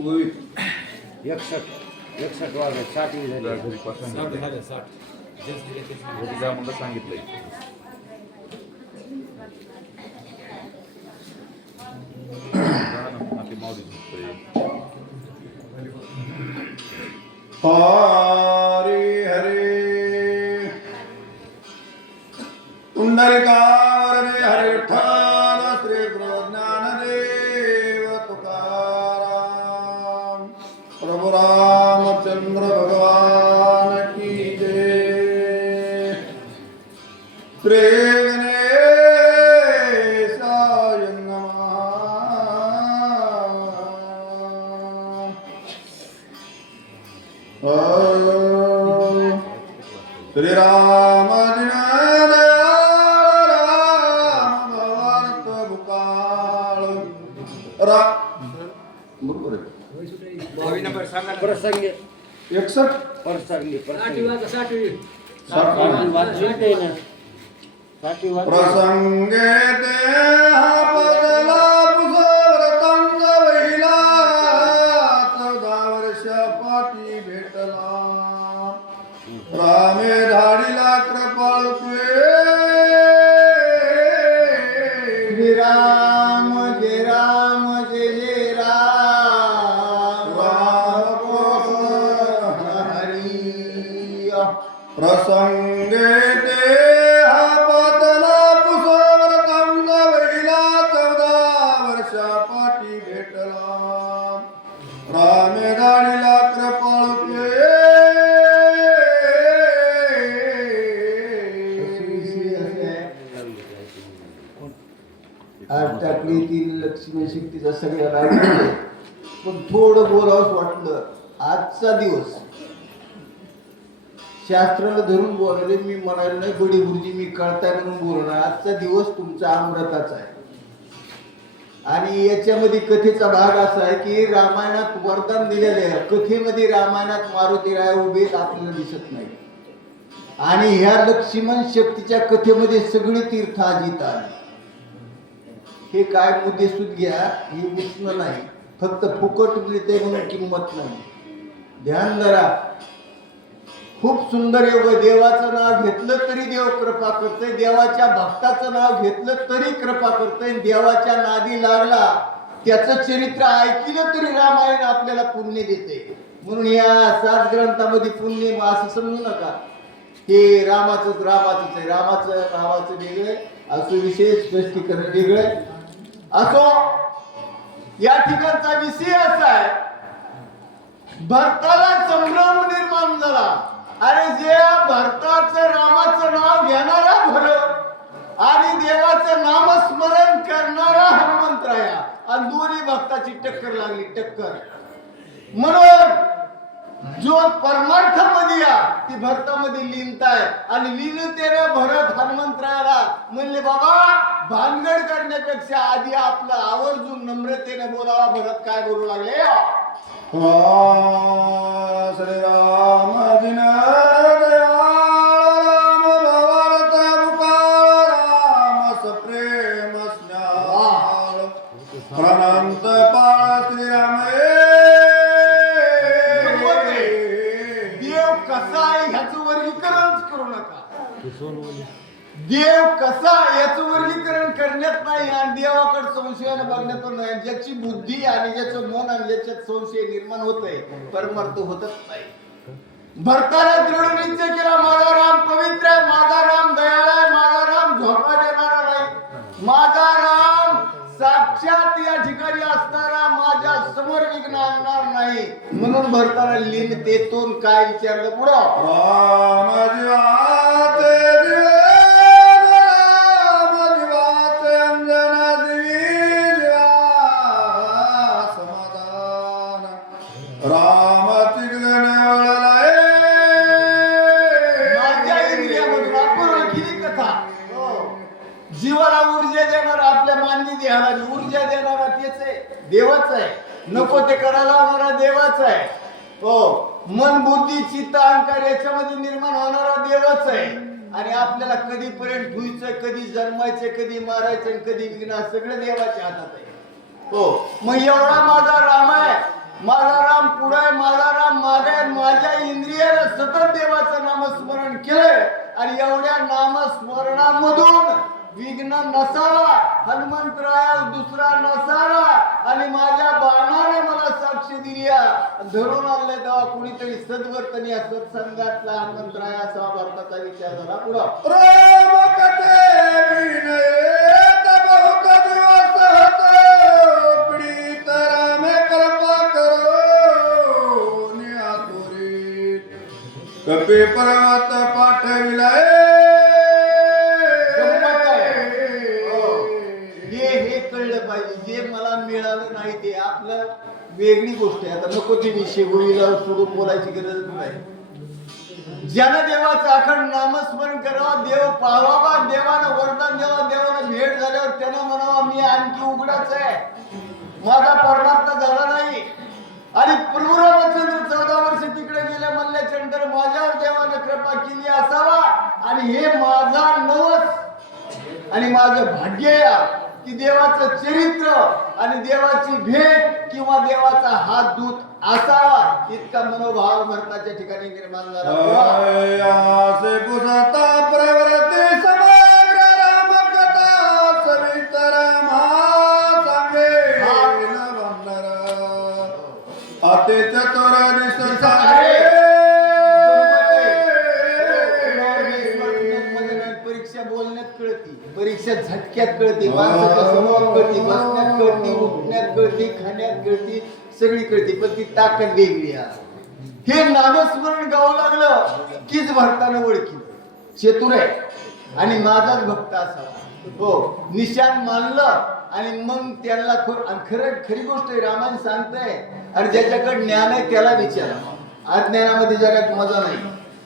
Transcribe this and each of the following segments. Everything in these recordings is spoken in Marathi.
61 वाजले 60 झाले. घरी पासून जा म्हणलं सांगितलंय. माऊली हरे हरे पुंडलिकावर हरे विठ्ठल श्री गुरु ज्ञानदेव तुकाराम प्रभु रामचंद्र भगवान की जय. श्री गणेशाय नमः. श्री राम प्रसंग 61 प्रसंग प्रसंगे ते आपला पुसरतंग वहिला 14 वर्ष पाठी भेटला रामे धाडीला कृपाळू तुये राम जय राम जय जय राम हरी प्रसंगे ते हापतला पुसवर कंद वहिला 14 वर्ष पाठी भेटला रामे धाडीला कृपाळू तुये आज टाकली ती लक्ष्मी शक्तीचा सगळ्याला पण थोडं बोलावंच वाटलं. आजचा दिवस शास्त्राला धरून बोलायला मी म्हणाले नाही बडी गुरुजी मी कळताय म्हणून बोलणार. आजचा दिवस तुमचा अमृताचा आहे आणि याच्यामध्ये कथेचा भाग असा आहे की रामायणात वरदान दिलेले आहे. कथेमध्ये रामायणात मारुती राय उभे आपल्याला दिसत नाही आणि ह्या लक्ष्मण शक्तीच्या कथेमध्ये सगळी तीर्थ अजित आली. हे काय मुद्देसूद घ्या, हे उष्ण नाही, फक्त फुकट मिळते म्हणून किंमत नाही. ध्यान धरा. खूप सुंदर योग. देवाचं नाव घेतलं तरी देव कृपा करतोय, देवाच्या भक्ताचं नाव घेतलं तरी कृपा करतोय, देवाच्या नादी लागला त्याचं चरित्र ऐकलं तरी रामायण आपल्याला पुण्य देते. म्हणून या 7 ग्रंथामध्ये पुण्य असं समजू नका. हे रामाचं आहे. रामाचं वेगळं असं विशेष स्पष्टीकरण वेगळं असो. या ठिकाणचा विषय असा आहे भरताला संभ्रम निर्माण झाला. अरे जे भरताचं रामाचं नाव घेणारा भरत आणि देवाचं नामस्मरण करणारा हनुमंतराया आणि दोन्ही भक्ताची टक्कर लागली. टक्कर म्हणून जो परमार्थामध्ये या ती भरतामध्ये लीनताय आणि लीनतेने भरत हनुमंतरायाला म्हणले बाबा भानगड करण्यापेक्षा आधी आपला आवर्जून नम्रतेने बोलावा. भरत काय बोलू लागले श्री राम जिन राम भवरत मुकार राम सप्रेम स्नेहाळ अनंत पाळ श्रीराम देव कसा आहे ह्याचं वर्गीकरणच करू नका. देव कसा याचं वर्गीकरण करण्यात नाही आणि देवाकडे संशयाने बघण्यात नाही. ज्याची बुद्धी आणि ज्याचं मन आणि ज्याच्यात संशय निर्माण होतंय परमार्थ होतच नाही. भरताने दृढ निश्चय केला माझा राम पवित्र आहे, माझा राम दयाळ आहे, माझा राम धोका देणारा नाही, माझा राम साक्षात या ठिकाणी असणारा माझ्या समोर विघ्न आणणार नाही. म्हणून भरताना लीनतेतून काय विचारलं पुढं राम जीवाते जीवाला ऊर्जा देणारा आपल्या मानवी देहाला ऊर्जा देणारा तेच आहे, देवाच आहे. नको ते करायला लावणारा देवाच आहे. हो, मन बुद्धी चित्त अहंकार याच्यामध्ये निर्माण होणारा देवाच आहे. आणि आपल्याला कधीपर्यंत ठेवायचं, कधी जन्मायचं, कधी मारायचं, कधी विघ्न सगळं देवाच्या हातात आहे. हो, मग एवढा माझा राम आहे माझा राम पुढे, माझा राम मागे, माझ्या इंद्रियाला सतत देवाचं नामस्मरण केलंय आणि एवढ्या नामस्मरणामधून विघ्न नसावा, हनुमंतराया दुसरा नसावा आणि माझ्या बाणाने मला साक्ष दिली धरून आणले तेव्हा कुणीतरी सद्वर्तनी सत्संगातला हनुमंतराया असा भारताचा विचार झाला. पुढं प्रेम कटे विनयेत बहुत दिवस होतो, पीडित रामे कृपा करो निआतुरी, कपी पर्वत पाठविलाय. हे कळलं पाहिजे. जे मला मिळालं नाही ते आपलं वेगळी गोष्ट आहे. आता नको ते विषय गोळीला सोडून बोलायची गरज नाही. ज्यानं देवाचं अखंड नामस्मरण करावं, देव पाहावा, देवानं वरदान द्यावा, देवाला भेट झाल्यावर त्यानं म्हणावा मी आणखी उघडाच आहे, माझा परमात्मा झाला नाही. आणि प्रभुरामचंद्र 14 वर्ष तिकडे गेले म्हणल्यानंतर माझ्यावर देवानं कृपा केली असावा आणि हे माझा नवस आणि माझं भाग्य आहे की देवाचं चरित्र आणि देवाची भेट किंवा देवाचा हात दूत असावा. इतका मनोभाव भरताच्या ठिकाणी निर्माण झाला. आसे पुसता प्रवृत्ती समग्र रामकथा सविस्तर महासांगे वंदर अति चतुर दिसताहे. परीक्षा बोलण्यात कळती, परीक्षा झटक्यात कळते, माणसाच्या समोर कळती, बसण्यात कळती, उठण्यात कळती, खाण्यात कळती, सगळी कळती, पण ती ताकद वेगळी आहे. हे नामस्मरण गावं लागलं कीच भक्तानं ओळखी चतुर आहे आणि माझाच भक्त असावा. हो, निशाण मानलं आणि मग त्याला खरी गोष्ट आहे. रामायण सांगताय आणि ज्याच्याकडे ज्ञान आहे त्याला विचारा. अज्ञानामध्ये जगात मजा नाही.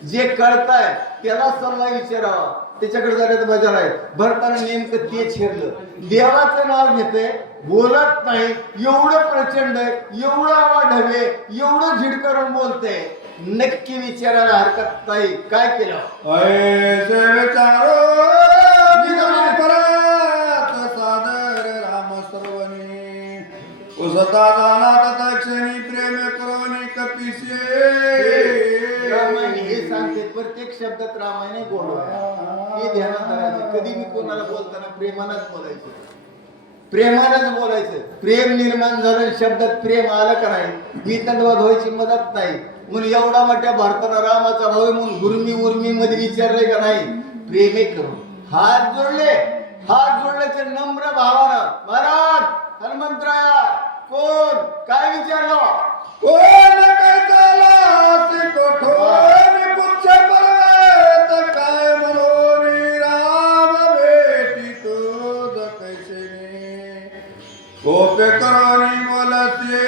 जे कळताय त्याला सल्ला विचारावा, त्याच्याकडे जाण्यात मजा नाही. भरताना नेमकं तेच ठरलं. देवाचं नाव घेते, बोलत नाही, एवढं प्रचंड आहे, एवढं आवाढव्य, एवढं झिडकरून बोलते, नक्की विचारायला हरकत नाही. काय केलं ऐसे विचारो परत सादर राम सर्वनी उसता जाना तथा क्षणी प्रेम करोनी कपिसे. रामायण हे सांगते प्रत्येक शब्दात रामायण बोलवा. हे ध्यानात धरायचं. कधी मी कोणाला बोलताना प्रेमानच बोलायचं, प्रेमानच बोलायचं. प्रेम निर्माण झालं, शब्दात प्रेम आलं का नाही, वितंडवाद व्हायची मदत नाही. म्हणून एवढा मोठ्या भारताला रामाचा भाऊ म्हणून गुरमी उर्मी मध्ये विचारले का नाही, प्रेमे करून हात जोडले. हात जोडल्याचे नम्र भावानं महाराज हनुमंतराया कोण काय विचारलं, कोण कैतालासी कोठोनी पुच्छ पर्वत काय मनोनी राम भेटी तुझ कैसेनी कोपे करोनी बोलते.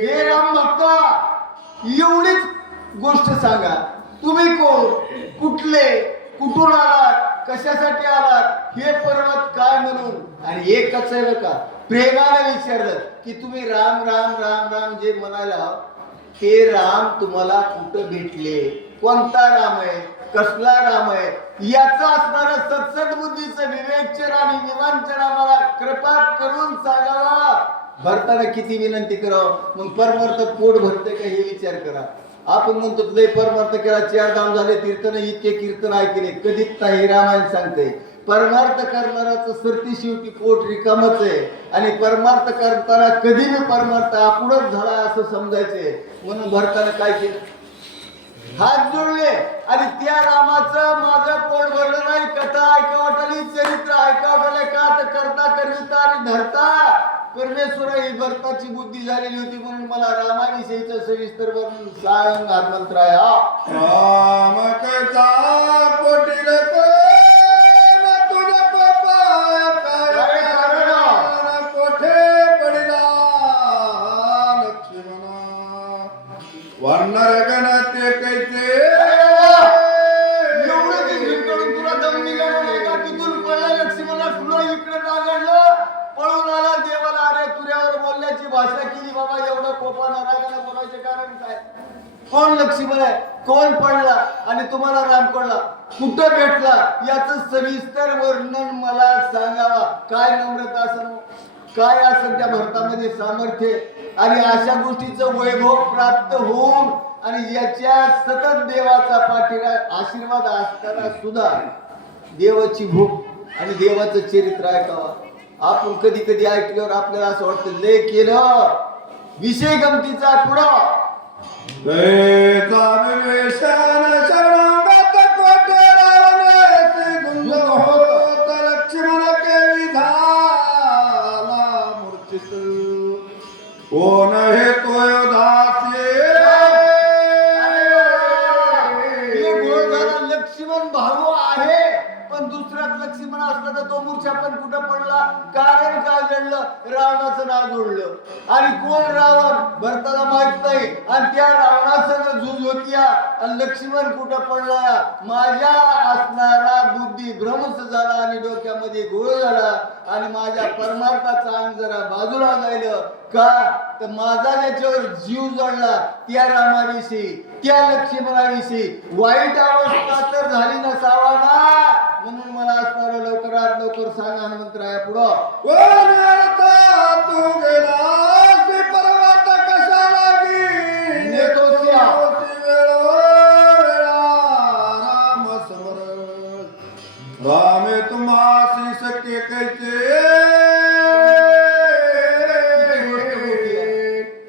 हे राम भक्ता एवढीच गोष्ट सांगा. तुम्ही कोण, कुठले, कुठून आलात, कशासाठी आलात, हे पर्वत काय म्हणून. आणि एकच आहे का प्रेमाने विचारलं की तुम्ही राम राम राम राम जे म्हणाला ते राम तुम्हाला कुठं भेटले, कोणता राम आहे, कसला राम आहे, याचा असणारा सत्सद्बुद्धीचं विवेकचर आणि विमानचर आम्हाला कृपा करून सांगावा. भरताना किती विनंती करावं. मग परमार्थात पोट भरते का हे विचार करा. आपण म्हणतो लय परमार्थ केला, 4 धाम झाले, कीर्तन इतके कीर्तन ऐकले, कधीच नाही. रामायण सांगते परमार्थ करणाराचं सरती शेवटी पोट रिकामच आहे आणि परमार्थ करताना कधी बी परमार्थ आपणच झाला असं समजायचे. म्हणून भरताना काय केलं, हात जोडले आणि त्या रामाचं माझं पोट भरलं नाही. कथा ऐकावटली, चरित्र ऐकावटले का तर करता करिता आणि धरता परमेश्वर ही भरताची बुद्धी झालेली होती. म्हणून मला रामाविषयीचं सविस्तर वर्णन सांग हनुमंतराया. राम कैसा कोटील कोण तुझ पाय काय कारण कोठे पडिला लक्ष्मणा वानर गणते कैसे. एवढं की झिडकडून तुला दम निघाला नाही का, तिथून पडला लक्ष्मणा, तुला इकडे नागाडलं, पळून आला देवाला. अरे तुझ्यावर बोलण्याची भाषा केली बाबा, एवढं कोपानं रागाला बोलायचे कारण काय. कोण लक्ष्मण आहे, कोण पडला आणि तुम्हाला राम पडला. कुठं भेटला याच सविस्तर वर्णन मला सांगावा. काय नम्रता असं, काय असं त्या भरतामध्ये सामर्थ्य आणि अशा गोष्टीचं वैभव प्राप्त होऊन आणि याच्या सतत देवाचा पाठीला आशीर्वाद असताना सुद्धा देवाची भूक आणि देवाचं चरित्र ऐकावा. आपण कधी कधी ऐकल्यावर आपल्याला असं वाटतं लय केलं, विषय गमतीचा पुढं शरणागत कोटे रावणे गुंज होत लक्ष्मण केवी झाला मूर्छित कोण हे तोय दासी लक्ष्मण भाऊ आहे पण दुसऱ्यात लक्ष्मण असला तर तो मूर्छा पण कुठं पडला. कारण काय घडलं, रावणाचं नाव जोडलं आणि कोण रावण भरताला माहित नाही आणि त्या रावणासंग झुंज होतीया आणि लक्ष्मण कुठं पडला. माझ्या असणारा बुद्धी भ्रमच झाला आणि डोक्यामध्ये गोळ झाला आणि माझ्या परमार्थाचा अंग जरा बाजूला जायलं का तर माझा ज्याच्यावर जीव जडला त्या रामाविषयी त्या लक्ष्मणाविषयी वाईट अवस्था तर झाली नसावा ना. म्हणून मला असणार लवकरात लवकर सांगा हनुमंतराया पुढं कोण आता तू गेलास पर्वत कशाला गी नेतोच्या राम समर रामे तुम्हासी सख्य कैसे.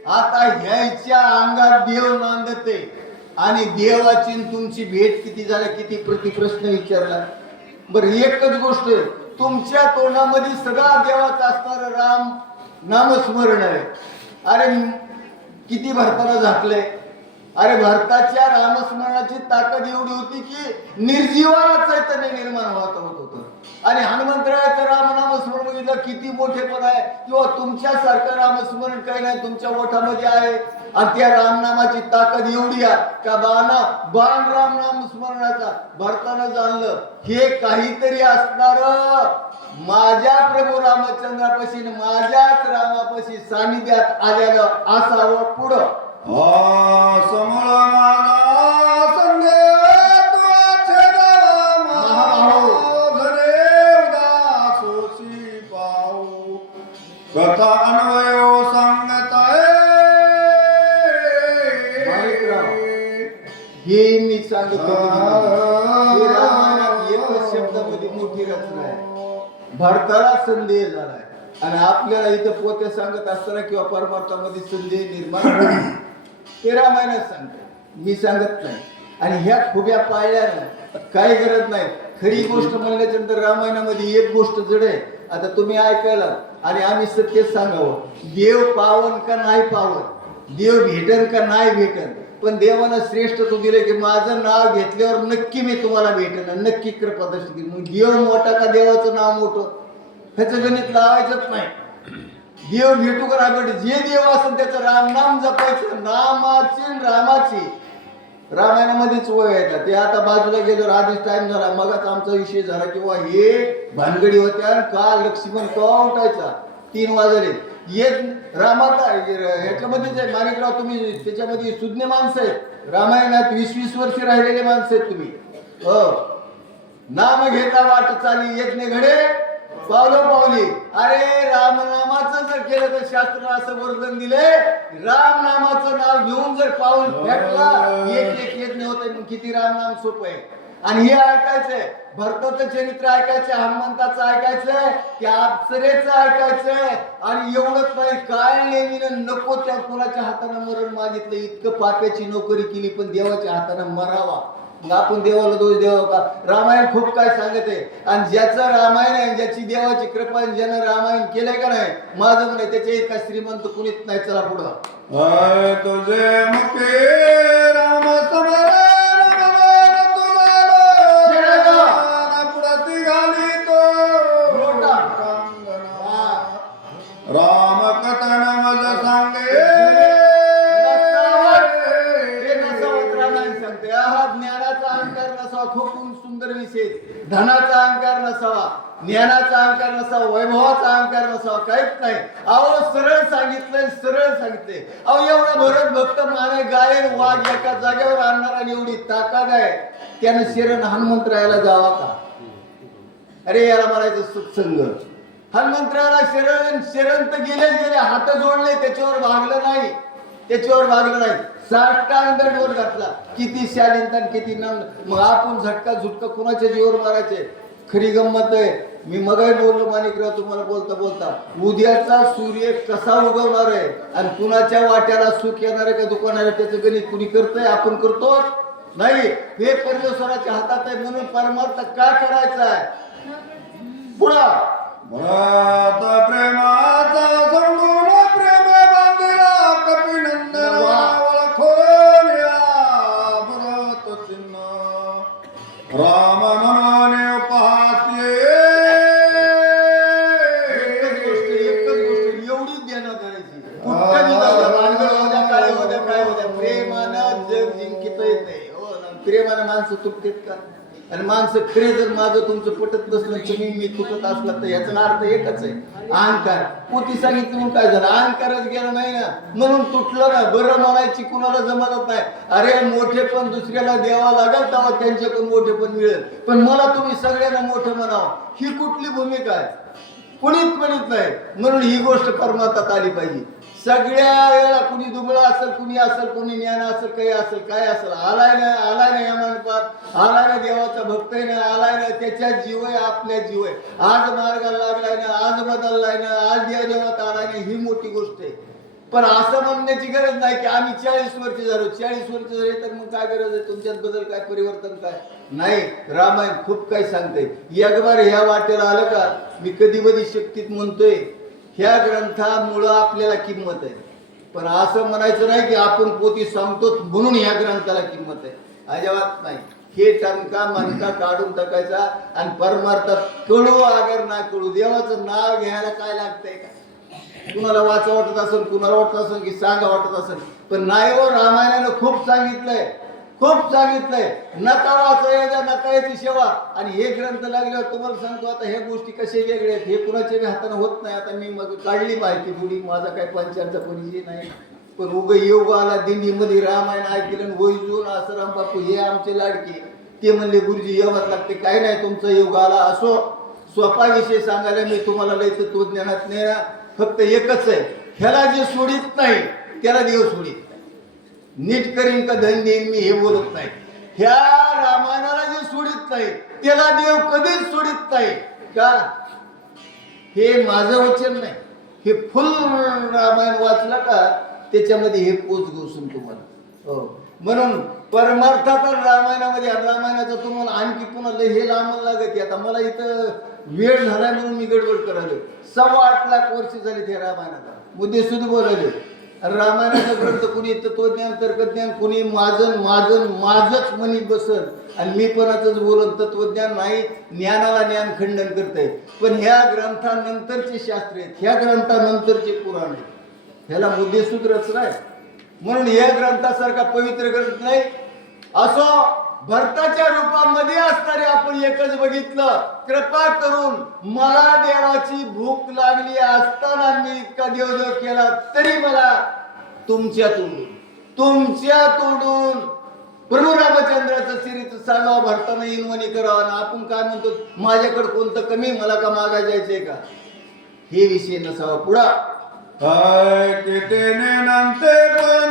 आता ह्याच्या अंगात देव नांदते आणि देवाची न तुमची भेट किती झाली, किती प्रतिप्रश्न विचारला. बर एकच गोष्ट, तुमच्या तोंडामध्ये सदा देवाचा असणार राम नामस्मरण आहे. अरे किती भरताना झाकलंय. अरे भारताच्या रामस्मरणाची ताकद एवढी होती की निर्जीवाला चैतन्य निर्माण होत होतं आणि हनुमंतरायाचं रामनामस्मरण बघितलं किती मोठेपण आहे. किंवा तुमच्यासारखं रामस्मरण काही नाही तुमच्या ओठामध्ये आहे आणि त्या रामनामाची ताकद एवढी आहे का बाण रामनाम स्मरणाचा भरताना जाणलं हे काहीतरी असणार माझ्या प्रभू रामचंद्रापाशी माझ्याच रामापाशी सानिध्यात आलेलं असावं पुढं. समळ माझा संदेव तुझे राम घरे उदासोसी पाहू कथा अन्वयो सांगत हे मी सांगतो रामायणात एकच शब्दामध्ये मोठी रचना आहे. भरताला संदेह झालाय आणि आपल्याला इथं पोते सांगत असताना किंवा परमार्थामध्ये संदेह निर्माण ते रामायणात सांगतात, मी सांगत नाही. आणि ह्या खुब्या पाळल्यानं काही गरज नाही. खरी गोष्ट म्हणल्याच्या नंतर रामायणामध्ये एक गोष्ट जड आहे. आता तुम्ही ऐकायला आणि आम्ही सत्य सांगावं, देव पावन का नाही पावन, देव भेटन का नाही भेटन, पण देवानं श्रेष्ठ तू दिले की माझं नाव घेतल्यावर नक्की मी तुम्हाला भेटेन, नक्की कृपादृष्टी. मग देव मोठा का देवाचं नाव मोठं ह्याचं गणित लावायचंच नाही. देव भेटू का नाही भेटू, जे देव असेल त्याचं रामनाम जपायचं, नामाची रामाची. रामायणामध्येच वय येतात ते. आता बाजूला गेल्यावर आधीच टाइम झाला, मगच आमचा विषय झाला किंवा हे भानगडी होत्या का लक्ष्मण केव्हा उठायचा 3 वाजले येत रामाचा ह्याच्यामध्ये जे माणिकराव तुम्ही त्याच्यामध्ये सुज्ञ माणसं आहेत, रामायणात 20-20 वर्ष राहिलेले माणसं आहेत तुम्ही. नाम घेता वाट चाली यज्ञ घडे पावलं पावली. अरे रामनामाचं जर केलं तर शास्त्र असं वर्णन दिले, राम नामाचं नाव घेऊन जर पाऊल भेटला एक यज्ञ होते. किती रामनाम सोपं आहे. आणि हे ऐकायचंय, भरताचं चरित्र ऐकायचंय, हनुमंताचं ऐकायचंय, त्या अप्सरेचं ऐकायचंय. आणि एवढंच नाही, काय नेहमीनं नको त्या कोणाच्या हाताने मरण मागितलं, इतकं पाप्याची नोकरी केली पण देवाच्या हाताने मरावा. मग आपण देवाला दोष द्यावा का? रामायण खूप काय सांगत आहे. आणि ज्याचं रामायण आहे, ज्याची देवाची कृपा आहे, ज्यानं रामायण केलंय का नाही, माझं म्हणे त्याच्या इतका श्रीमंत कुणीच नाही. चला पुढं. तुझे मुखे राम समर राम कथन मज सांगे सांगते. हा ज्ञानाचा अहंकार नसावा, खूप सुंदर विषय. धनाचा अहंकार नसावा, ज्ञानाचा अहंकार नसावा, वैभवाचा अहंकार नसावा, काहीच नाही. अहो सरळ सांगितलंय, सरळ सांगितलंय. अहो एवढा भरत भक्त माने गायन वाघ एका जागेवर आणणार आणि एवढी ताकद आहे, त्यानं शरण हनुमंतरायाला जावा का? अरे याला म्हणायचं सत्संग. हनुमंतरायाला शरण तर गेले, हात जोडले, त्याच्यावर भागलं नाही, त्याच्यावर भागलं नाही. साष्टांग दंडवर घातला. किती शालीनता, किती नाम. मग आपण झटका झुटका कुणाच्या जीवावर मारायचे? खरी गंमत आहे, मी मगाही बोललो माणिकराव तुम्हाला बोलता बोलता, उद्याचा सूर्य कसा उगवणार आहे आणि कुणाच्या वाट्याला सुख येणार आहे का दुकानाला, त्याचं गणित कुणी करतंय? आपण करतो नाही. हे परमेश्वराच्या हातात आहे. म्हणून परमार्थ का करायचा आहे? पुढा भरत प्रेमाचा संपूर्ण प्रेम बांधिला कपिनंदन ओळखून या भरत चिन्ह राम म्हणून उपहास्ये. एकच गोष्ट एवढीच ध्यानात करायची. कुठं निघालं काय होत्या प्रेमानं जग जिंकित येते. प्रेमानं माणसं तुटतेत का? आणि माणसं खरे जर माझं तुमचं पटत नसलं, मी तुटत असला तर याचा अर्थ एकच आहे, अहंकार. पोती सांगितलं म्हणून काय झालं? अहंकारच गेला नाही ना, म्हणून तुटलं ना. बरं म्हणायची कुणाला जमत नाही. अरे मोठे पण दुसऱ्याला द्यावा लागेल तेव्हा त्यांच्याकडून मोठे पण मिळेल, पण मला तुम्ही सगळ्यांना मोठं म्हणावं, ही कुठली भूमिका आहे? कुणीच म्हणत नाही. म्हणून ही गोष्ट परमार्थात आली पाहिजे. सगळ्या वेळेला कुणी दुबळा असेल, कुणी असेल, कुणी ज्ञान असेल, काही असेल, काय असेल, आलाय ना या मानपात, आलाय ना देवाचा भक्त आहे ना, आलाय ना त्याच्या जीव आहे, आपल्या जीव आहे. आज मार्गाला लागलाय ना, आज बदललाय ना, आज देवात आलाय ना, ही मोठी गोष्ट आहे. पण असं म्हणण्याची गरज नाही की आम्ही 40 वर्ष झालो. 40 वर्ष झाले तर मग काय गरज आहे? तुमच्यात बदल काय, परिवर्तन काय नाही? रामायण खूप काही सांगते. एक बार ह्या वाटेला आलं का, मी कधी कधी शक्तीत म्हणतोय, ह्या ग्रंथामुळं आपल्याला किंमत आहे. पण असं म्हणायचं नाही की आपण पोती सांगतो म्हणून ह्या ग्रंथाला किंमत आहे, अजिबात नाही. हे टणका मनका काढून टाकायचा आणि परमार्थात कळू अगर ना कळू, देवाचं नाव घ्यायला काय लागतंय का? कुणाला वाचा वाटत असेल, कुणाला वाटत असेल की सांगा वाटत असेल, पण नाही हो. रामायणानं खूप सांगितलंय, खूप सांगितलंय. नका वाचायचा, नका याची सेवा. आणि हे ग्रंथ लागल्यावर तुम्हाला सांगतो, आता ह्या गोष्टी कशा वेगळ्या आहेत हे कुणाच्या हाताने होत नाही. आता मी मग काढली माहिती थोडी, माझा काही पंचांचा परिचय नाही, पण उग योग आला दिंडीमध्ये रामायण ऐकलं, वैजून आसाराम बापू हे आमचे लाडके, ते म्हणले गुरुजी यावंच लागते. काय नाही, तुमचा योग आला असो. सोपा विषय सांगायला मी तुम्हाला लय तत्वज्ञानात नाही ना, फक्त एकच आहे, ह्याला जे सोडित नाही त्याला देव सोडित नाही. नीट करीन का धन देईन मी हे बोलत नाही. ह्या रामायणाला जे सोडित नाही त्याला देव कधीच सोडित नाही का? हे माझं वचन नाही, हे फुल रामायण वाचलं का त्याच्यामध्ये हे पोच घुसून तुम्हाला. हो, म्हणून परमार्थात रामायणामध्ये, रामायणाचं तुम्हाला आणखी पुन्हा हे लांब लागत. आता मला इथं वेळ झालाय म्हणून मी गडबड करायलो. 8.25 लाख वर्ष झाली त्या रामायणाला, मुद्दे सुद्धा बोलायले. रामायणाचा ग्रंथ कुणी तत्वज्ञान तर्कज्ञान, कुणी माझंच म्हणीत बसल आणि मी पणाच बोलून तत्वज्ञान नाही, ज्ञानाला ज्ञान खंडन करते. पण ह्या ग्रंथानंतरचे शास्त्र आहेत, ह्या ग्रंथानंतरचे पुराण आहेत, ह्याला मुद्देसूत्रच नाही. म्हणून या ग्रंथासारखा पवित्र ग्रंथ नाही. असो, भरताच्या रूपामध्ये असणारे आपण एकच बघितलं. कृपा करून मला देवाची भूक लागली असताना मी इतका देवदेव केला तरी मला तुमच्या तोंडून प्रभू रामचंद्राचं चरित्र सांगावं, भरताना इनवणी करावं. आणि आपण काय म्हणतो, माझ्याकडे कोणतं कमी, मला का मागायला जायचंय का? हे विषय नसावा. पुढा काय कितीने नंते पण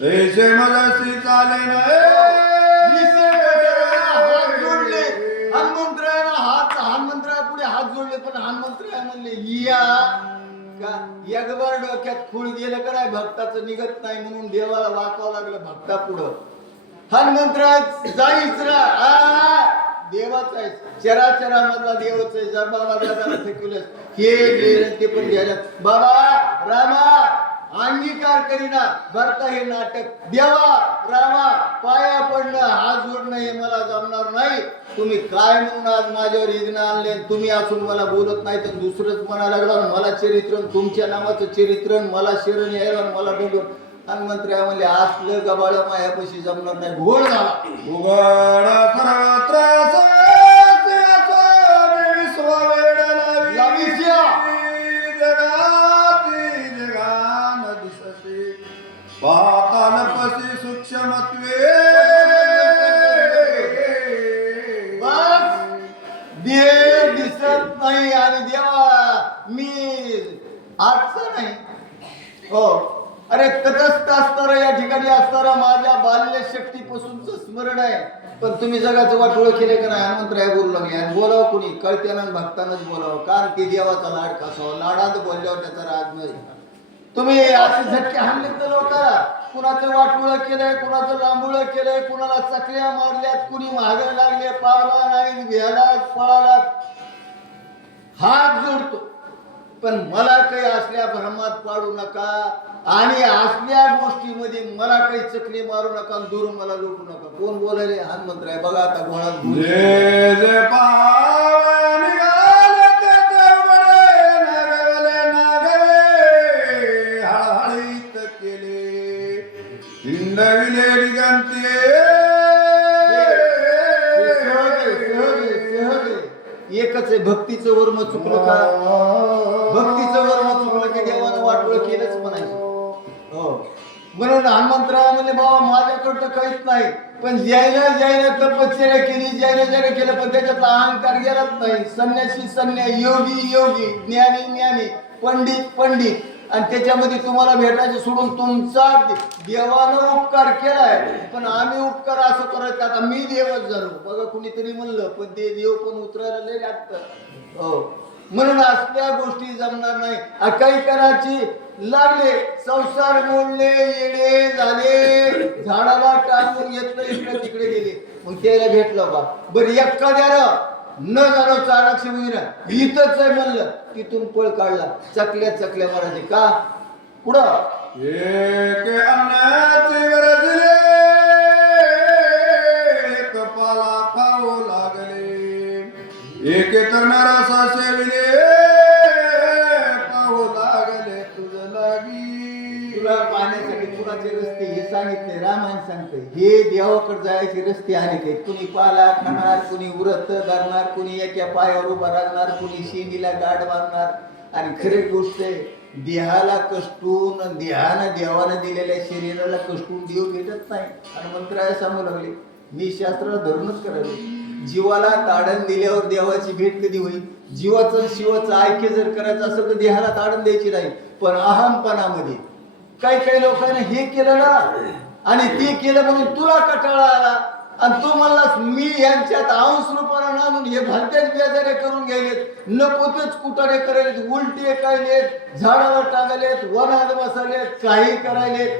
ऐसे मजसी चाले हनुमंतराया पुढे हात जोडले, पण हनुमंतराया म्हणले या का? एकबार डोक्यात खूळ गेलं का नाही, भक्ताचं निघत नाही, म्हणून देवाला वाकावं लागलं भक्ता पुढं. हनुमंतराय जाईच देवाचा आहे, चराचरामधला देवच आहे, जन्मामधला फेकुलस हे ते पण घ्यायला. बाबा रामा अंगीकार करीना, भरता हे नाटक. देवा रामा पाया पडणं, हात जोडणं हे मला जमणार नाही. तुम्ही काय म्हणून आज माझ्यावर यज्ञ आणले, तुम्ही असून मला बोलत नाही तर दुसरंच म्हणायला लागला. मला चरित्र, तुमच्या नावाचं चरित्र, मला शरण यायला, मला डोंगर हनुमंतराय म्हणले असलं गबाळ मायापाशी जमणार नाही, घोळ झाला. उघड सर्वत्र सवेचे असो विश्ववेड लाविस्या. जगाती जगान दिसते पातालपसी सूक्ष्मत्वे बस देव दिसत नाही आणि देवा मी आजचा नाही. हो अरे तटस्थ असणारा या ठिकाणी असणारा माझ्या बाल्य शक्तीपासूनच स्मरण आहे. पण तुम्ही जगाचं वाटोळं केले का नाही? हनुमंतराय बोलू लागले. आणि बोलावं कुणी? कळत्यानं भक्तानच बोलावं, कारण ते देवाचा लाड कसावा. लाडात बोलल्यावर त्याचा राग नाही. तुम्ही असे झटके हाणले तर लोकांना, कुणाचं वाटोळं केलंय, कुणाचं लांबुळं केलंय, कुणाला चकल्या मारल्यात, कुणी मागे लागले, पावला नाही, भेलात पळालात, हात जोडतो. पण मला काही असल्या भ्रमात पाडू नका आणि असल्या गोष्टीमध्ये मला काही चकली मारू नका, दूर मला लुटू नका. कोण बोलायले? हनुमंतराय. बघा आता गोळात जे जे पाव निघाले ते ते उघडे नागवले नागवे हळहळीत केले हिंडविले दिगंते. एकच आहे, भक्तीचं वर्म चुकलं का? भक्तीचं वर्म चुकलं की देवानं वाटोळं केलंच म्हणायचं. हो म्हणून हनुमंतराव म्हणले बाबा माझ्याकडं तर काहीच नाही, पण ज्याने तपश्चर्या केली, ज्याने केलं, पण त्याच्यातला अहंकार गेलाच नाही. संन्यासी संन्यास, योगी योगी, ज्ञानी ज्ञानी, पंडित पंडित, आणि त्याच्यामध्ये तुम्हाला भेटायचं सोडून तुमचा देवानं उपकार केलाय. पण आम्ही उपकार असं करत आता मी देवच झालो. बघा कुणीतरी म्हणलं, पण ते देव पण उतरायला लय लागतं. हो म्हणून असल्या गोष्टी जमणार नाही. काही करायची लागले, संसार मोडले, येडे झाले, झाडाला टाकून घेतलं, इकडे तिकडे गेले, मग त्याला भेटलं का? बरं एखाद्याला न झालो चाराक्ष होईना इथंच आहे म्हणलं, तिथून पळ काढला, चकल्या चकल्या मारायचे का? पुढं एक अन्नाची गरजले एक पाला खाऊ लागले, एक तर नरसा सेविले पाहू लागले तुझ लागी. तुला पाण्यासाठी कुणाचे रस्ते हे सांगितले, रामायण सांगते. हे देवाकडे जायचे रस्ते आले ते. कुणी पाला खाणार, कुणी व्रत धरणार, कुणी एका पायावर उभा राहणार, कुणी शेंडीला गाड बांधणार. आणि खरी गोष्ट आहे, देहाला कष्टून देवानं दिलेल्या शरीराला कष्टून देव भेटत नाही. आणि मंत्राला सांगू लागले, मी शास्त्राला धरूनच करावे. जीवाला ताडण दिल्यावर देवाची भेट कधी होईल? जीवाचं शिवाचं ऐक्य जर करायचं असेल तर देहाला ताडण द्यायची नाही. पण अहमपणामध्ये काही लोकांनी हे केलं ना, आणि ते केलं म्हणून तुला कटाळा आला, आणि तू म्हणलास मी यांच्यात अंश रूपाला नांदून हे भलत्याच बेजारे करून गेलेत, नकोतेच कुटारे करायलेत, उलटे काढलेत, झाडाला टांगलेत, वनात बसवलेत, काही करायलेत.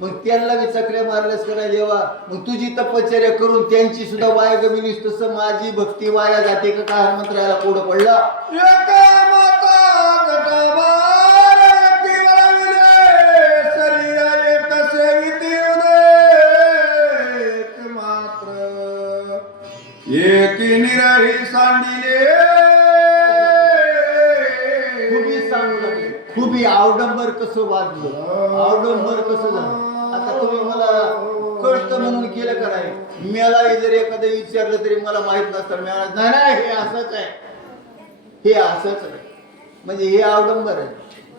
मग त्यांना मी चकल्या मारल्यास करा देवा. मग तुझी तपश्चर्या करून त्यांची सुद्धा वाया गमिलीस, तसं माझी भक्ती वाया जाते का? काय मंत्राला कोड पडला? एक निराही सांडिले खूप आवडंबर कसं वाजलं, आवडंबर कसं झालं. आता तुम्ही मला कष्ट म्हणून केलं कराय, मला जर एखादं विचारलं तरी मला माहित नसतं. नाही हे असंच आहे, हे असंच आहे, म्हणजे हे आवडंबर आहे.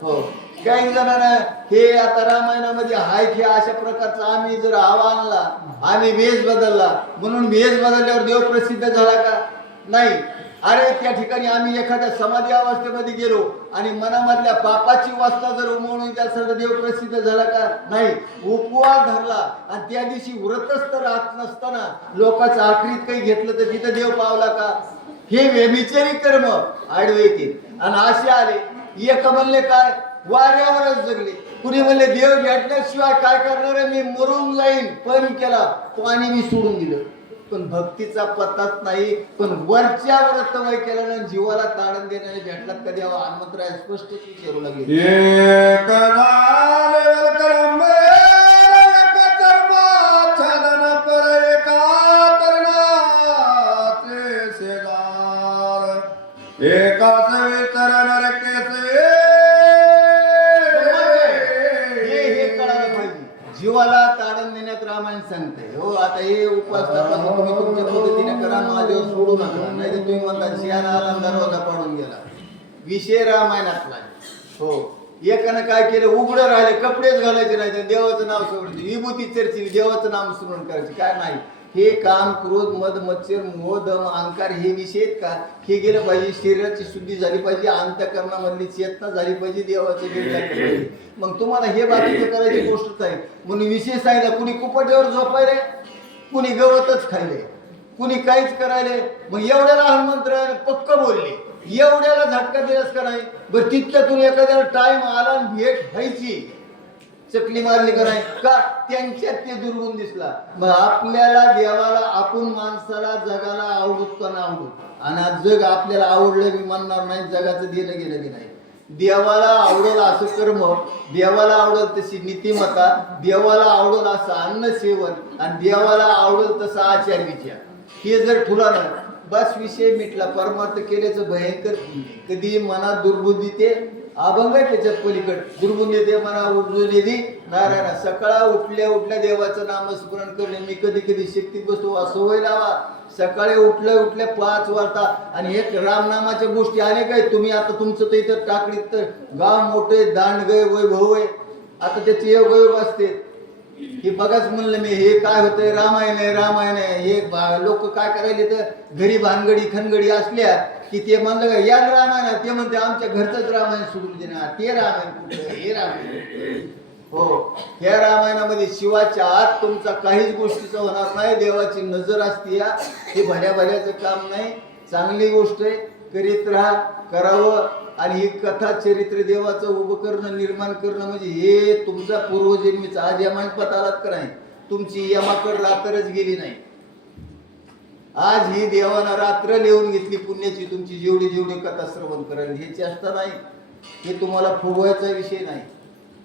हो काही जणांना हे आता रामायणामध्ये हाय हे अशा प्रकारचं आम्ही जर आव्हानला, आम्ही वेश बदलला म्हणून वेश बदलल्यावर देव प्रसिद्ध झाला का? नाही. अरे त्या ठिकाणी आम्ही एखाद्या समाधी अवस्थेमध्ये गेलो आणि मनामधल्या पापाची वासना जर उमवून त्यासाठी देव प्रसिद्ध झाला का? नाही. उपवास धरला आणि त्या दिवशी व्रतस्थ राहत नसताना लोकांचं आखरीत काही घेतलं तर तिथं देव पावला का? हे व्यभिचारी कर्म आडवे येतील. आणि असे आले, एक म्हणले काय वाऱ्यावरच जगले, कुणी म्हणले देव भेटल्याशिवाय काय करणार आहे, मी मरून जाईन, पण केला पाणी मी सोडून दिलं. पण भक्तीचा पत्ताच नाही. पण वरच्या वय केल्यानं जीवाला ताडण देणारे भेटलात कधी? हनुमंतराय स्पष्ट विचारू लागले. हे कळायला पाहिजे. सांगते हो. आता हे उपासना तुम्ही तुमच्या पद्धतीने करा, माझ्यावर सोडू नका. नाही तर तुम्ही म्हणता शियाला आला दरवाजा पाडून गेला. विषय रामायणातला हो. एकानं काय केलं, उघडं राहिले, कपडेच घालायचे नाही, देवाचं नाव सोडायचे, विभूती चर्चिली, देवाचं नाम स्मरण करायचे. काय नाही, हे काम, क्रोध, मद, मत्सर, मोह, दम, अहंकार हे विषय आहेत का? हे गेलं पाहिजे. शरीराची शुद्धी झाली पाहिजे, अंतःकरणामधली चेतना झाली पाहिजे, देवाचं लीला केलं पाहिजे. मग तुम्हाला हे बाकीचं करायची गोष्टच आहे. म्हणून विषय सांगितला. कुणी कुपट्यावर झोपायले, कुणी गवतच खायले, कुणी काहीच करायले. मग एवढ्याला हनुमंत पक्क बोलले, एवढ्याला झटका दिलास का नाही? बरं तितक्यातून एखाद्याला टाइम आला आणि भेट व्हायची, चकली मारली का नाही का? त्यांच्यात ते दुर्गुण दिसला. मग आपल्याला देवाला, आपण माणसाला, जगाला आवडत का ना आवडत, आणि आज जग आपल्याला आवडलं मी म्हणणार नाही, जगाचं देणं गेलं की नाही. देवाला आवडल असं कर्म, देवाला आवडल तशी नीतिमत्ता, देवाला आवडल असं अन्न सेवन, आणि देवाला आवडल तसा आचार विचार, हे जर ठुला बस विषय मिटला. परमार्थ केल्याचं भयंकर पुण्य. कधी मनात दुर्बुद्धी ते अभंग आहे त्याच्यात पलीकड. दुर्बुद्धी ते मना उजून येदी नारायण. सकाळ उठल्या उठल्या देवाचं नामस्मरण करणे. मी कधी कधी शक्तीत बसतो, सवय लावा. सकाळी उठल्या 5 वाजता. आणि एक रामनामाच्या गोष्टी अनेक आहेत. तुम्ही आता तुमचं तर इथं टाकडीत तर गाव मोठे, दांडगय, वैभव आहे. आता त्याचे योग असते. हे बघाच म्हणलं मी, हे काय होतंय, रामायण आहे, रामायण आहे. हे लोक काय करायले तर घरी भानगडी खनगडी असल्या की ते म्हणलं का या रामायण, ते म्हणते आमच्या घरचंच रामायण सोडून देणार. ते रामायण कुठं, हे रामायण हो. ह्या रामायणामध्ये शिवाच्या आत तुमचा काहीच गोष्टीचा होणार नाही. देवाची नजर असते. हे भल्याचं काम नाही, चांगली गोष्ट आहे. करीत राहा, करावं. आणि ही कथा चरित्र देवाचं उभं करणं, निर्माण करणं म्हणजे हे तुमचा पूर्वजन्मीचा. आज या मानपात आलात का नाही, तुमची यमाकड रात्रच गेली नाही. आज ही देवानं रात्र लिहून घेतली पुण्याची, तुमची जेवढी जेवढी कथा श्रवण करायला. हे चेष्टा नाही, हे तुम्हाला फुगवायचा विषय नाही.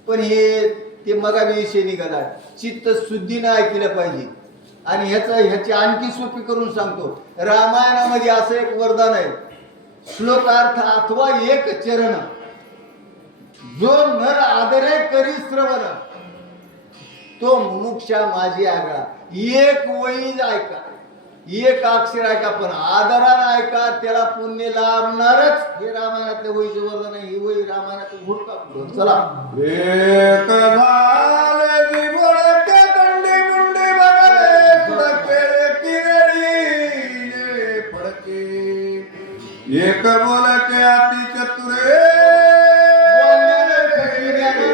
पण हे ते मगावी विषय निघाला. चित्त शुद्धीनं ऐकलं पाहिजे. आणि ह्याची आणखी सोपी करून सांगतो. रामायणामध्ये असं एक वरदान आहे, श्लोकार्थ अथवा एक चरण, जो नर आदरे करी श्रवण, तो मुमुक्षा माझी आगळा. एक वळी ऐका, एक अक्षर ऐका, पण आदरानं ऐका, त्याला पुण्य लाभणारच. हे रामायणातल्या वळीचे वर्णन आहे. ही वळी रामायणातून घोट काढतो. चला. एक झाले जिभोडके दंडी मुंडी बघे, फडके किरडी फडके. एक बोलके अति चतुरे,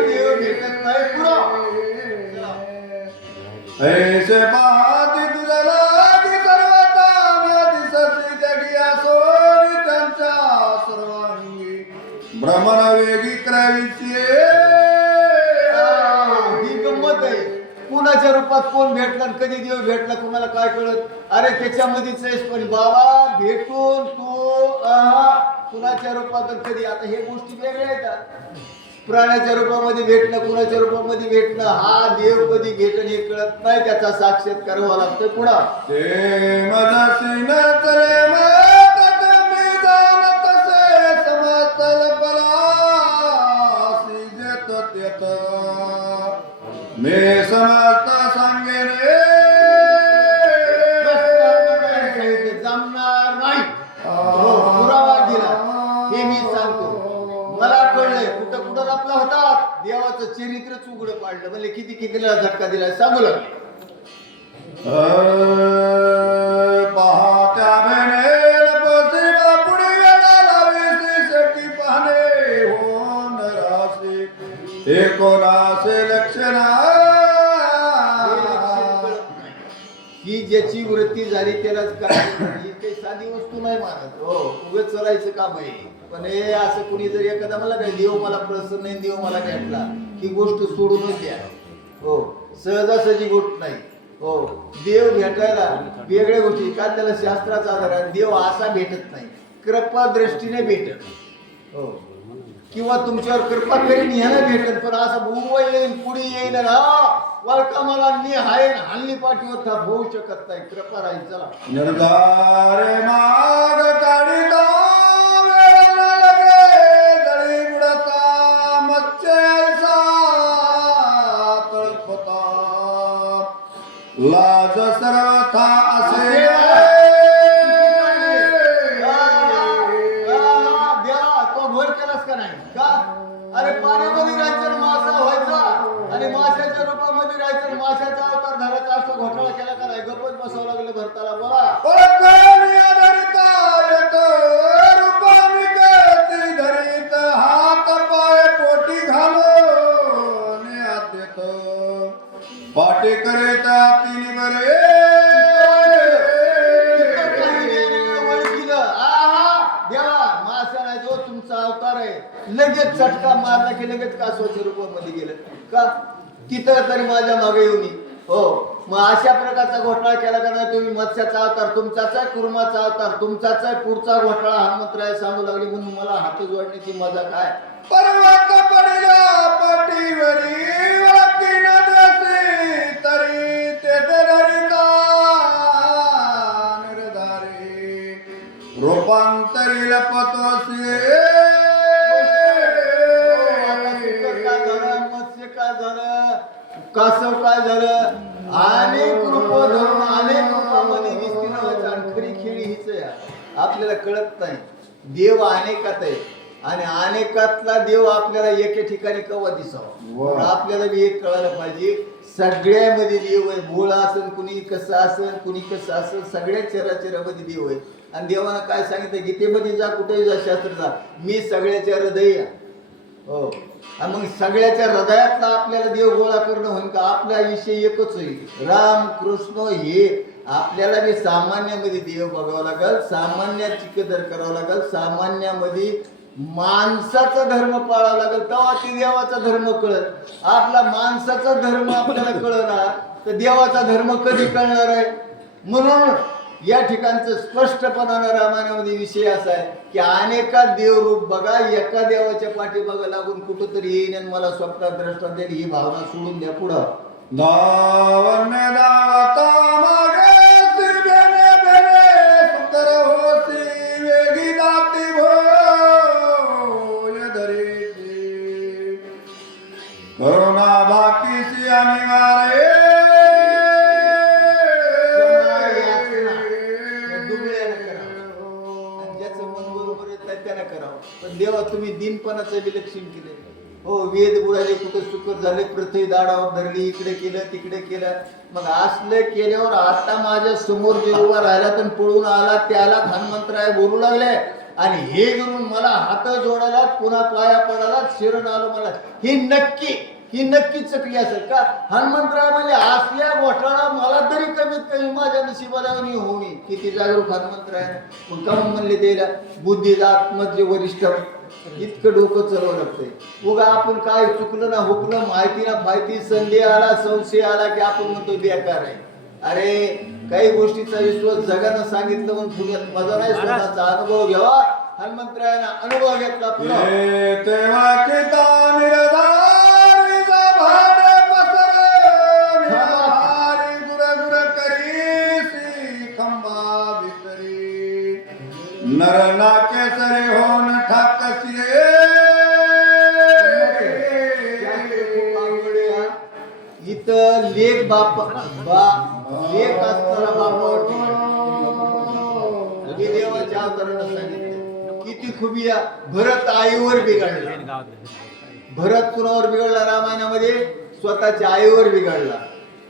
देव भेटत नाही पुढं. ऐसे पाहती तुझ्या लागी सर्वता, दिसती जगी असोरी त्यांच्या सर्वांगी. भ्रमण वेगी क्रविष्ये. ही गंमत आहे. कुणाच्या रूपात कोण भेटला, कधी देव भेटला, कुणाला काय कळत. अरे त्याच्यामध्येच आहेस. पण बाबा भेटून तू कुणाच्या रूपात कधी, आता हे गोष्टी वेगळ्या आहेत. प्राण्याच्या रूपामध्ये भेटणं, कुणाच्या रूपामध्ये भेटणं, हा देव कधी भेटणं हे कळत नाही. त्याचा साक्षात करावा लागतोय. पुढा ते मजसी न तले मत मी जाण तसे समतल पलासी जेत तेत मे समर्थ सांगे रे. जमणार नाही. पुरावा दिला हे मी सांगतो. मला कळलंय कुठं कुठं लपला होता. देवाचं चरित्रच उघडं पाडलं. म्हणजे कितीला झटका दिला सांगू लागले. पाहत्या भेनेल पसिबा पुढे वेळाला विशेष पाहणे होन रासे हे कोणाचे लक्षणा. ही ज्याची वृत्ती झाली त्यालाच करायची. ही काही साधी वस्तू नाही मानत हो. उगाच चलायचं काम आहे. पण हे असं कुणी जर एखादा मला काय देव मला प्रसन्न नाही, देव मला भेटला, ही गोष्ट सोडूनच द्या हो. सहजासहजी गोष्ट नाही हो. देव भेटायला वेगळ्या गोष्टी का, त्याला शास्त्राचा आधार आहे. देव असा भेटत नाही, कृपा दृष्टीने भेटत हो. किंवा तुमच्यावर कृपा करीन ह्याला भेटत. पण असं उभं येईन, पुढे येईन, वळका मला मी हाय हल्ली पाठीवर था होऊ शकत नाही. कृपा राहील. चला. निर्धारे माग काढिता वेळ न लगे, जळी बुडता मच्छे ऐसा तळपता. लाज सर्वथा असे देवा तो घोर केलास का नाही का? अरे पाण्यामध्ये राहायचं मासा व्हायचा आणि माशाच्या रूपामध्ये राहायचं माशाचा अवतार धरायचा असं घोटाळा केला का नाही? गप्पच बसावं लागलं भरताला. बोला ओळखणी आधारिता येतो रूपाने गती धरीत हात पाय पोटी घालून आत येतो पाठी करीत तिने बरे अवतार आहे. लगेच चटका मारला की लगेच कासवाच्या रूपामध्ये गेलं का? तिथं तरी माझ्या मागे येऊन हो. मग अशा प्रकारचा घोटाळा केला का नाही तुम्ही? मत्स्याचा अवतार तुमचाच आहे, कुर्माचा अवतार तुमचाच आहे, पुढचा घोटाळा हनुमंतराय सांगू लागले म्हणून मला हात जोडण्याची मजा काय? पर्वत पडला पटीवरी वाकी न देसी तरी तेथे धरिता निर्धारी रूपांतरी लपतोसी कासव काय झालं? अनेक रूप धरून अनेक रूपामध्ये विस्तीर्ण व्हायचं. आणि खरी खेळी हीच आहे, आपल्याला कळत नाही. देव अनेकात आहे आणि अनेकातला देव आपल्याला एके ठिकाणी कवा दिसावा. आपल्याला बी एक कळायला पाहिजे, सगळ्यामध्ये देव आहे. भोळा असेल, कुणी कसं असेल, कुणी कसं असेल, सगळ्या चराचरामध्ये देव आहे. आणि देवानं काय सांगितलं? गीतेमध्ये जा, कुठेही जा, शास्त्र जा, मी सगळ्याच्या हृदय आहे. हो. आणि मग सगळ्याच्या हृदयातला आपल्याला देव गोळा करणं होईल का? आपला विषय एकच होईल, राम कृष्ण. हे आपल्याला बी सामान्यामध्ये देव बघावं लागेल, सामान्याची कदर करावं लागेल, सामान्यामध्ये माणसाचा धर्म पाळावा लागेल, तेव्हा ती देवाचा धर्म कळत. आपला माणसाचा धर्म आपल्याला कळणार तर देवाचा धर्म कधी कळणार आहे? म्हणून या ठिकाणचं स्पष्टपणानं रामायणामध्ये विषय असा आहे की अनेका देवरूप बघा, एका देवाच्या पाठीमागं लागून कुठंतरी येईन आणि मला स्वप्नात द्रष्टा देईल, ही भावना सोडून द्या. पुढं धावने धावता मागे बेने बेने सुंदर होसी वेगी दाती भोय धरीची करुणा भाकीसी अनिवार्य करावं. पण देवा तुम्ही दिनपणाचं विलक्षण केले. हो, वेद बुडाले, कुठे सुकर झाले, पृथ्वी दाडावर धरली, इकडे केलं तिकडे केलं. मग असलं केल्यावर आता माझ्या समोर जे उभा राहिला तर पळून आला त्याला हनुमंतराय बोलू लागले आणि हे करून मला हात जोडायला, पुन्हा पाया पडायला, शिरण आलो मला. ही नक्की चकली असेल का? हनुमंतराय म्हणजे असल्या घोटाळा मला तरी कमीत कमी माझ्या नशिबाला होणी. किती जागरूक हनुमंतराय. पण का म्हणले त्याला बुद्धीचा आत्मजे वरिष्ठ, इतकं डोकं चलवं लागतंय. उगा आपण काय चुकलं ना हुकलं, माहिती ना माहिती, संदेह आला, संशय आला की आपण म्हणतो बेकार आहे. अरे काही गोष्टीचा विश्वास जगानं सांगितलं म्हणून पुण्यात मजा नाही, स्वतःचा अनुभव घ्यावा. हनुमंतरायानं अनुभव घेतला. नरना केसरी होऊन ठाकसिये इथं लेख बाप लेख असताना बापावर देवाच्या अवतारानं सांगितलं. किती खुबिया. भरत आईवर बिघडला. भरत कुणावर बिघडला? रामायणामध्ये स्वतःच्या आईवर बिघडला.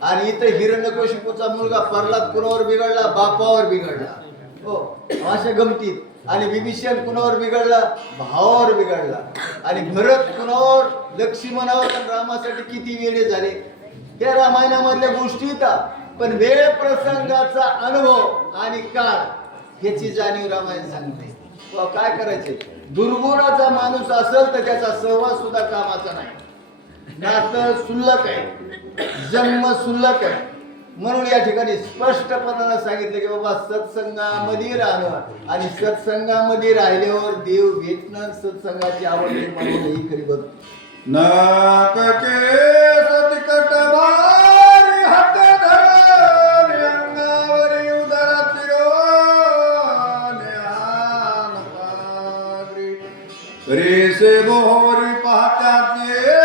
आणि इथं हिरण्यकशिपूचा मुलगा प्रल्हाद कुणावर बिघडला? बापावर बिघडला. हो, अशा गमतीत. आणि विभीषण कुणावर बिघडला? भावावर बिघडला. आणि भरत कुणावर? लक्ष्मणावर. रामासाठी किती वेळे झाले त्या रामायणामधल्या गोष्टी येतात. पण वेळ प्रसंगाचा अनुभव आणि काळ ह्याची जाणीव रामायण सांगते. काय करायचे? दुर्गुणाचा माणूस असेल तर त्याचा सहवास सुद्धा कामाचा नाही. नातं शुल्लक आहे, जन्म शुल्लक आहे. म्हणून या ठिकाणी स्पष्टपणानं सांगितलं की बाबा सत्संगामध्ये राहणं आणि सत्संगामध्ये राहिल्यावर देव भेटणं, सत्संगाची आवड निर्माण होणं ही खरी बघ. हात धरून अंगावरी उदर रेसे बोहरी पाहत्याचे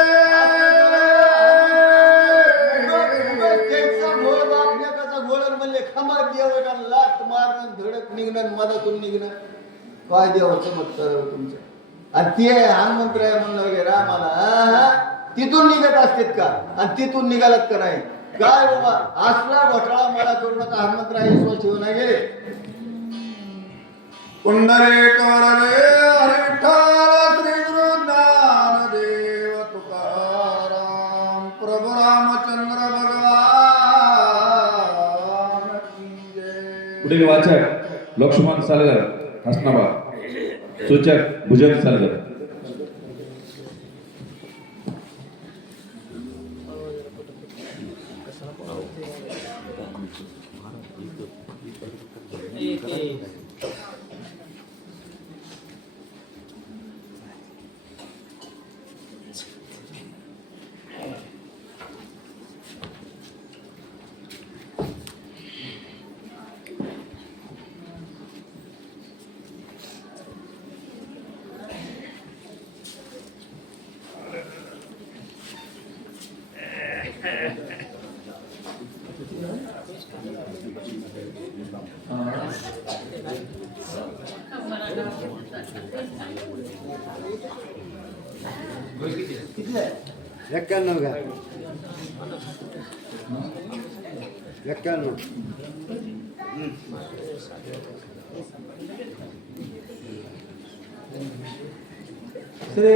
खमा देव लात मारणं धडक निघणं मधातून निघणं काय देव चमत्कार आहे तुमचं. आणि ते हनुमंतराय म्हणलं वगैरे आम्हाला तिथून निघत असतात का आणि तिथून निघालात का नाही काय बाबा असला घोटाळा मला करू नका. हनुमंतराय विश्वास ठेवू नाही गेले. पुंडरीकर हरे विठ्ठल श्री गुरु ज्ञानदेव तुकाराम प्रभु रामचंद्र भगवान की जय. पुढील वाचक लक्ष्मण सालगर हसनाबाद, सूचक भुजंग सालगर. एक्क्याण्णव घ्या. 91. श्री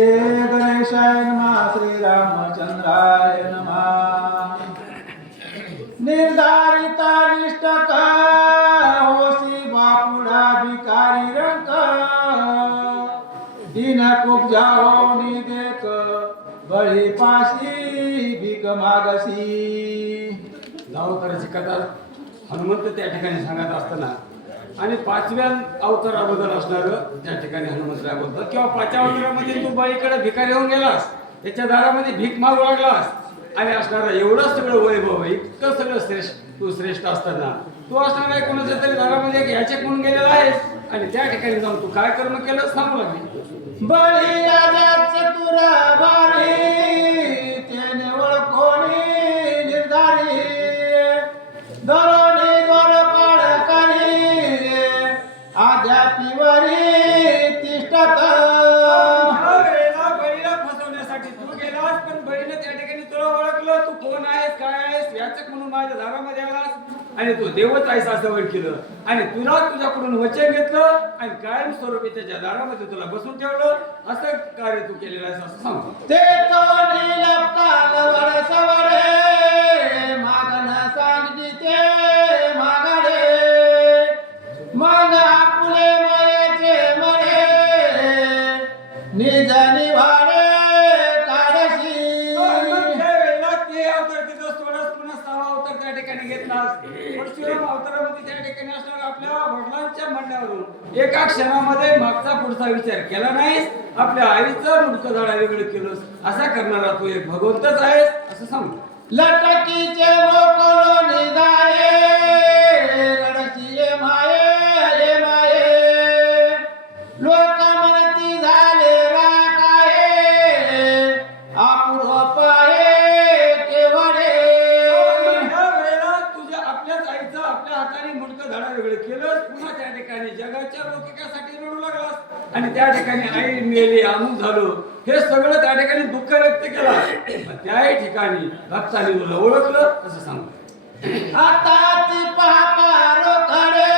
गणेशाय नमः. श्री रामचंद्राय नमः. निर्धारिता निष्ठक होसी बापुडा भिकारी रंक दिन खूप जाओ निदेक बळी पाशी भीक मागसी. अवताराची कथा हनुमंत त्या ठिकाणी सांगत असताना आणि 5व्या अवताराबद्दल असणारं त्या ठिकाणी हनुमंतराय बोलतात किंवा 5व्या अवतारामध्ये तू बळीकडे भिकारी होऊन गेलास, त्याच्या दारामध्ये भीक मागू लागलास आणि असणारं एवढं सगळं वैभव इतकं सगळं तू श्रेष्ठ असताना तू असणारा कोणाच्या तरी दारामध्ये ह्याचे म्हणून गेलेला आहेस आणि त्या ठिकाणी जाऊन तू काय कर्म केलं सांगू लागले. बळी राजाच तुरा बारी त्याने ओळखोनी निर्धारी दरोनी दोर पाड करी आद्या पिवरी तिष्ठत. बळीला फसवण्यासाठी तू गेलास पण बळीने त्या ठिकाणी तुला ओळखलं तू कोण आहेस काय आहेस याचक म्हणून माझ्या दारामध्ये आलास आणि तू देवच आहेस असं ओळखलं आणि तुला तुझ्याकडून वचन घेतलं आणि कायम स्वरूपी त्याच्या दारामध्ये तुला बसून ठेवलं. असं कार्य तू केलेलं आहेस असं सांगतो. ते तो नीलपताल वडसवडे मागण सांगते मागडे मग आपुले मयेचे मळे निज निवाडे काढशी. ते अवतार तिथं सोडस पुन्हा 6वा अवतार त्या ठिकाणी घेतलास. परशुराम अवतारामध्ये त्या ठिकाणी असणार आपल्या वडिलांच्या म्हणण्यावरून एका क्षणामध्ये मागचा पुढचा विचार केला नाहीस. आपल्या आईचं मुडकं झाडा वेगळं केलंस. असा करणारा तू एक भगवंतच आहेस असं सांगतो. लटकीचे मोकलो निदाये रडसिये माये माये लोक म्हणती झाले राकाये आपुरो पाये केवडे. या वेळेला तुझ्या आपल्याच आईचं आपल्या हाताने मुडकं झाडा वेगळं केलंस. पुन्हा त्या ठिकाणी जगाच्या लौकिकासाठी रडू लागलास आणि त्या ठिकाणी आई मेली अमुक झालो हे सगळं त्या ठिकाणी दुःख व्यक्त केला. त्याही ठिकाणी भक्तांनी तुला ओळखलं असं सांगतो. आता ती पापा रोखडे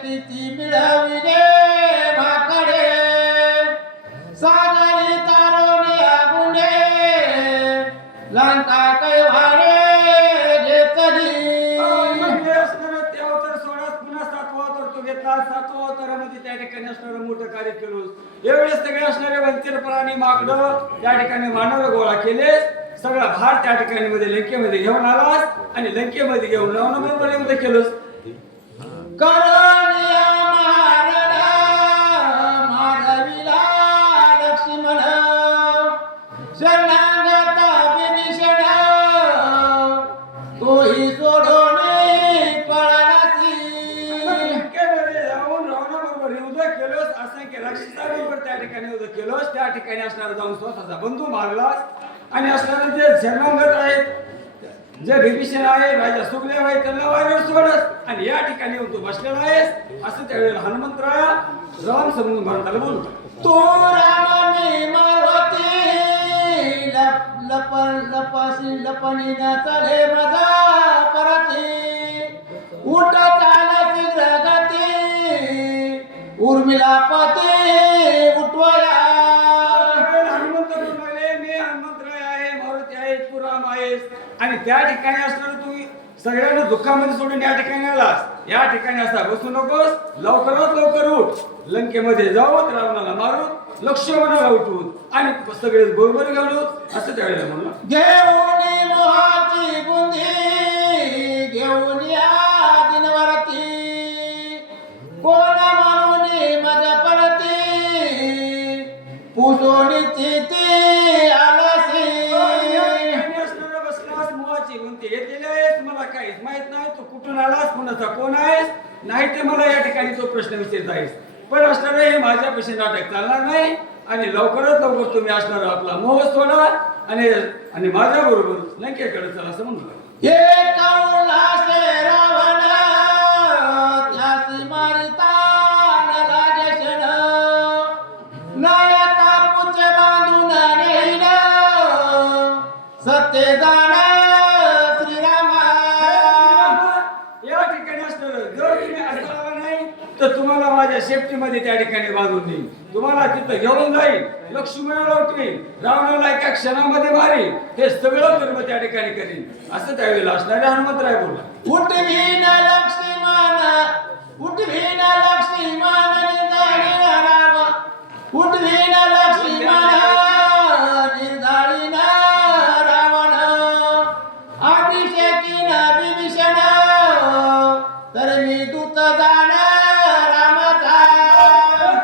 किती मिळविले भाकडे सागरी तारोने आगुंडे लंका कैवाडे घेतली. ते अवतार सोडास पुन्हा 7वा अवतार तू घेतला. 7व्या अवतारामध्ये त्या ठिकाणी असणारं मोठं कार्य केलोस. यावेळेस सगळे असणारे वंचित प्राणी माकडं त्या ठिकाणी मानव गोळा केलेस. सगळा भार त्या ठिकाणी मध्ये लंकेमध्ये घेऊन आलास आणि लंकेमध्ये घेऊन रावणाबरोबर केलंस. करण्या महारणा माधविला लक्ष्मण शरणागता विभीषण तोही सोडून पळालासी. लंकेमध्ये जाऊन रावणाबरोबर युद्ध केलंस. असंख्य राक्षसाबरोबर त्या ठिकाणी युद्ध केलंस. त्या ठिकाणी असणारा जाऊन स्वतःचा बंधू मारलास आणि असणारे जे शरणागत आहेत जे विभीषण आहे राजा सुग्रीव आहे त्यांना वाऱ्यावर सोडस आणि या ठिकाणी येऊन तू बसलेला आहेस असं त्यावेळेला हनुमंतराया राम समजून भरताला बोलतो. तो रामाने मारुती लपणी न चले मजा परती उठ चालती जगती उर्मिला पती उठवया. हनुमंत म्हणाले मी हनुमंतराय आहे मारुती आहे तू राम आहेस आणि त्या ठिकाणी असणार तू सगळ्यांना दुःखामध्ये सोडून या ठिकाणी आलास. या ठिकाणी असा बसू नकोस, लवकरात लवकर उठ, लंकेमध्ये जाऊन रावणाला मारून लक्ष्मणाला उठवून आणि सगळे बरोबर घेऊन असं त्यावेळेला म्हणलं. घेऊन मोहाची बुंदी घेऊन या दिनवरती कोण म्हणून माझ्या परती पुसोनी ती आलासी. बसलास मोहाची म्हणते येतेले आहेस मला काहीच माहित नाही तू कुठून आलास कुणाचा कोण आहेस नाही ते मला या ठिकाणी तो प्रश्न विचारत आहेस. पण असणार हे माझ्यापाशी नाटक चालणार नाही आणि लवकरात लवकर तुम्ही असणार आपला मोह सोडा आणि माझ्या बरोबर लंकेकडे चला असं म्हणलं. हे कौलासे रावण त्यासी मारिता न लागेशन नयता पुचे बांधून नेईन सत्य जाण श्रीरामा. या ठिकाणी असणार जर तुम्ही असं आला नाही तर तुम्हाला माझ्या सेफ्टीमध्ये त्या ठिकाणी बांधून देईन, तुम्हाला तिथं घेऊन जाईल, लक्ष्मणाला उठवीन, रावणाला एका क्षणामध्ये मारीन, हे सगळं कर्म त्या ठिकाणी करीन असं त्यावेळेला असणारे हनुमंतराय बोलला. उठवीन लक्ष्मीमान निर्धारीन राम उठवीन लक्ष्मीमान निर्धारीन रावण अभिषेकीन विभीषण तर मी दूत जाण रामाचा.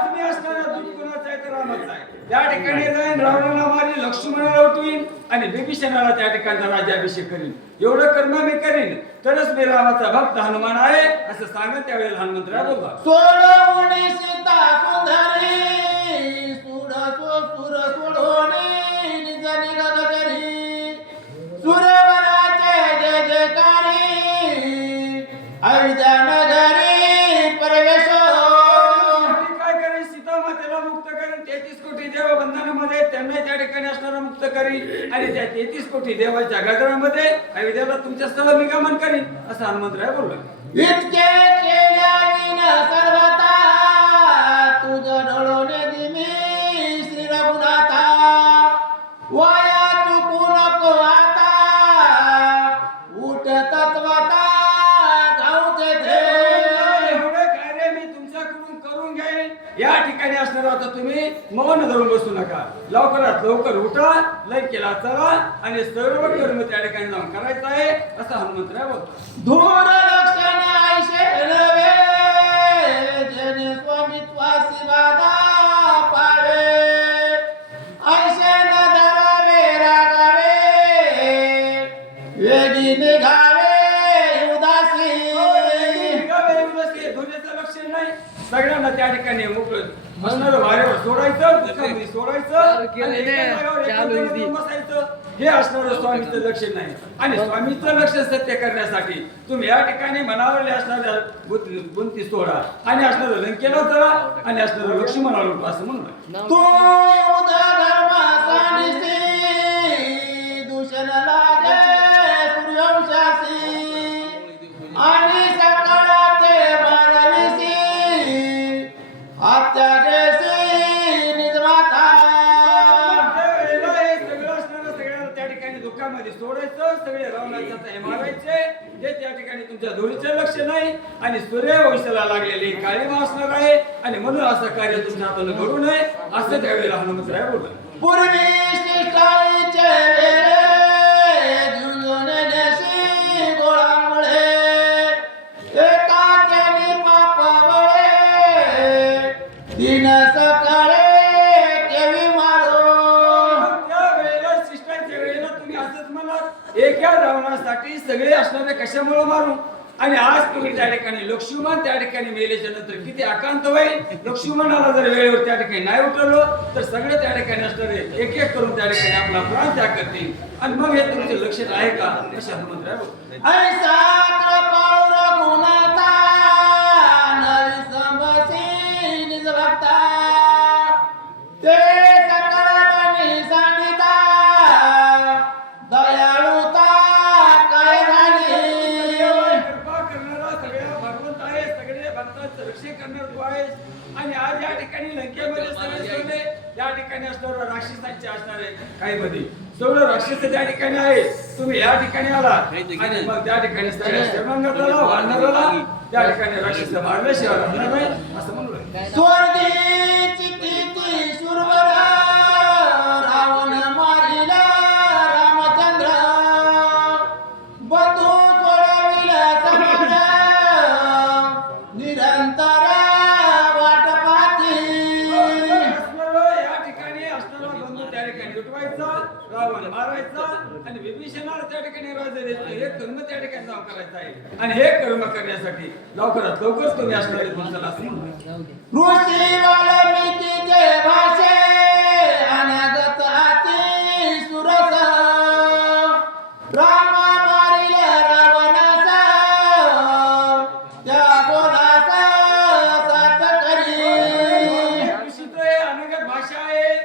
तुम्ही असणारा दूत कोणाचा आहे तर रामाचा आहे. त्या ठिकाणी जाईन, रावणाला मारीन, लक्ष्मणाला उठवीन आणि विभीषणाला त्या ठिकाणचा राज्याभिषेक करीन. एवढं कर्म मी करीन तरच मी रामाचा भक्त हनुमान आहे असं सांगत त्यावेळेला हनुमंतराय बोलला. सोडवून सीता सुंदरी सुर सोडून निज निरग करी सुरवराचे जय जयकारी अयोध्या नगरी प्रवेश. काय करेन सीता मातेला मुक्त करेन, 33 कोटी देव बंधनामध्ये त्यांना त्या ठिकाणी असणारा मुक्त करीन आणि त्या 33 कोटी देवाच्या गजरामध्ये अयोध्येला तुमच्यासह मी गमन करीन असं हनुमंतराय बोलला. इतके केल्याविन सर्वता तुझ डोळोने दिमी श्री रघुनाथा वाया चुकू नको आता उठ तत्वता जाऊ तेथे. एवढे कार्य मी तुमच्याकडून करून घेईन. या ठिकाणी असणार आता तुम्ही मौन धरून बसू नका, लवकरात लवकर उठा, लंकेला चला आणि सर्व कर्म त्या ठिकाणी जाऊन करायचं आहे असं हनुमंतराय बोलतो. धूर लक्षण ऐशे नवे जने स्वामित्वासी वादा पावे ऐशे न धरावे रागावे वेगी निघावे उदासी. धुण्याचं लक्षण नाही, सगळ्यांना त्या ठिकाणी मोकळं बसणारं वाऱ्यावर सोडायचं, दुःखामध्ये सोडायचं आणि एका जागेवर एकांतामध्ये बसायचं हे असणारं स्वामीचं लक्षण नाही. आणि स्वामीचं लक्ष सत्य करण्यासाठी तुम्ही या ठिकाणी मनावरले असणाऱ्या बुंती सोडा आणि असणारं लंकेला चला आणि असणारं लक्ष्मणाला लुटा असं म्हणलं. तू उदा धर्मासानिसी दूषण लागे सूर्यवंशासी आणि सकाळाचे मानवीसी हत्या देसी निजमाता. सगळ्यांना त्या ठिकाणी दुःखामध्ये सोडायचं, सगळे रावणाच्या हे मारायचे जे त्या ठिकाणी तुमच्या दोरीचे लक्ष नाही आणि सूर्यवंशाला लागलेली काळीमा असणार आहे आणि म्हणून असं कार्य तुमच्या हाताने घडू नये असं त्यावेळेला हनुमंतराय बोलला. पूर्वी शिष्टाईचे वेळे झुंजून देशी गोळामुळे एकाच्याने पाप बळे दिन सकाळे केवी मारो. त्यावेळेला शिष्टाच्या वेळेला तुम्ही असंच म्हणा एका रावणासाठी सगळे असणारे कशामुळे मारू आणि आज तुम्ही त्या ठिकाणी लक्ष्मण त्या ठिकाणी मेल्याच्या नंतर किती आकांत होईल. लक्ष्मणाला जर वेळेवर त्या ठिकाणी नाही उठवलं तर सगळे त्या ठिकाणी असणारे एक एक करून त्या ठिकाणी आपला प्राण त्याग करतील. आणि मग हे तुमचे लक्षात आहे का असे हनुमंतराय बोलतात. ऐसा कृपाळू रघुनाथा नवी संभसी निज भक्ता ते सकळ बनी सांडिता दयाळुता काय झाली. कृपा करणारा सगळ्या भगवंत आहे. सगळे भक्तांचं रक्षण करणार तू आहेस. आणि आज या ठिकाणी लंकेमध्ये सगळे सोडले त्या ठिकाणी असणारे राक्षसांचे असणारे काही मध्ये सगळं राक्षस त्या ठिकाणी आहे. तुम्ही या ठिकाणी आला आणि मग त्या ठिकाणी सगळ्या शरणागताला वानराला त्या ठिकाणी राक्षस मारल्याशिवाय राहणार नाही असं म्हणू लागले. स्वर्गीची किती शूरवर रावण मारिला रामचंद्र बंधू सोडविला समाज निरंतर वाट पाहती. या ठिकाणी असणारा बंधू त्या ठिकाणी उठवायचा, रावण मारायचा आणि विभीषणाला त्या ठिकाणी राजा द्यायचं. हे कर्म त्या ठिकाणी जाऊन करायचं आहे. आणि हे कर्म करण्यासाठी लवकरात लवकर तुम्ही असणारे तुमचं असं म्हणू. ऋषी वाल्मिकीचे भाषे अनागत हाती सुरस राम मारिल रावणास त्या बोलास सात करी. ऋषीचं हे अनगत भाषा आहे.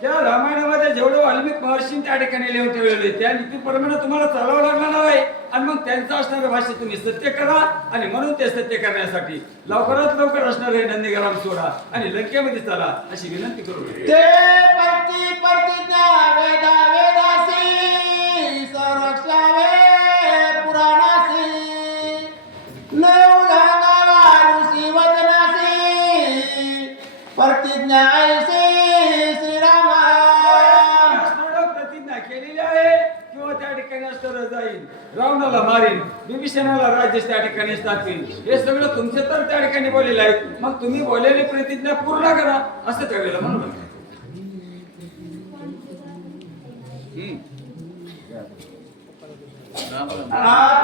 त्या रामायणामध्ये जेवढं वाल्मिक महर्षी त्या ठिकाणी लिहून ठेवलेले त्या नीतीप्रमाणे तुम्हाला चालावं लागणार आहे. आणि मग त्यांचं असणारं भाषा तुम्ही सत्य करा. आणि म्हणून ते सत्य करण्यासाठी लवकरात लवकर असणारे नंदीग्राम सोडा आणि लंकेमध्ये चला अशी विनंती करू. ते प्रतिज्ञा वेदा वेदासी संरक्षावे पुराणासी नऊ लागावा ऋषी वचनासी प्रतिज्ञा ऐसी श्रीरामा. असणारं प्रतिज्ञा केलेली आहे किंवा त्या ठिकाणी असणारं जाईल, रावणाला मारीन, विभीषणाला राज्य त्या ठिकाणी स्थापीन. हे सगळं तुमचे तर त्या ठिकाणी बोललेलं आहे. मग तुम्ही बोललेली प्रतिज्ञा पूर्ण करा असं त्यावेळेला म्हणू लागले.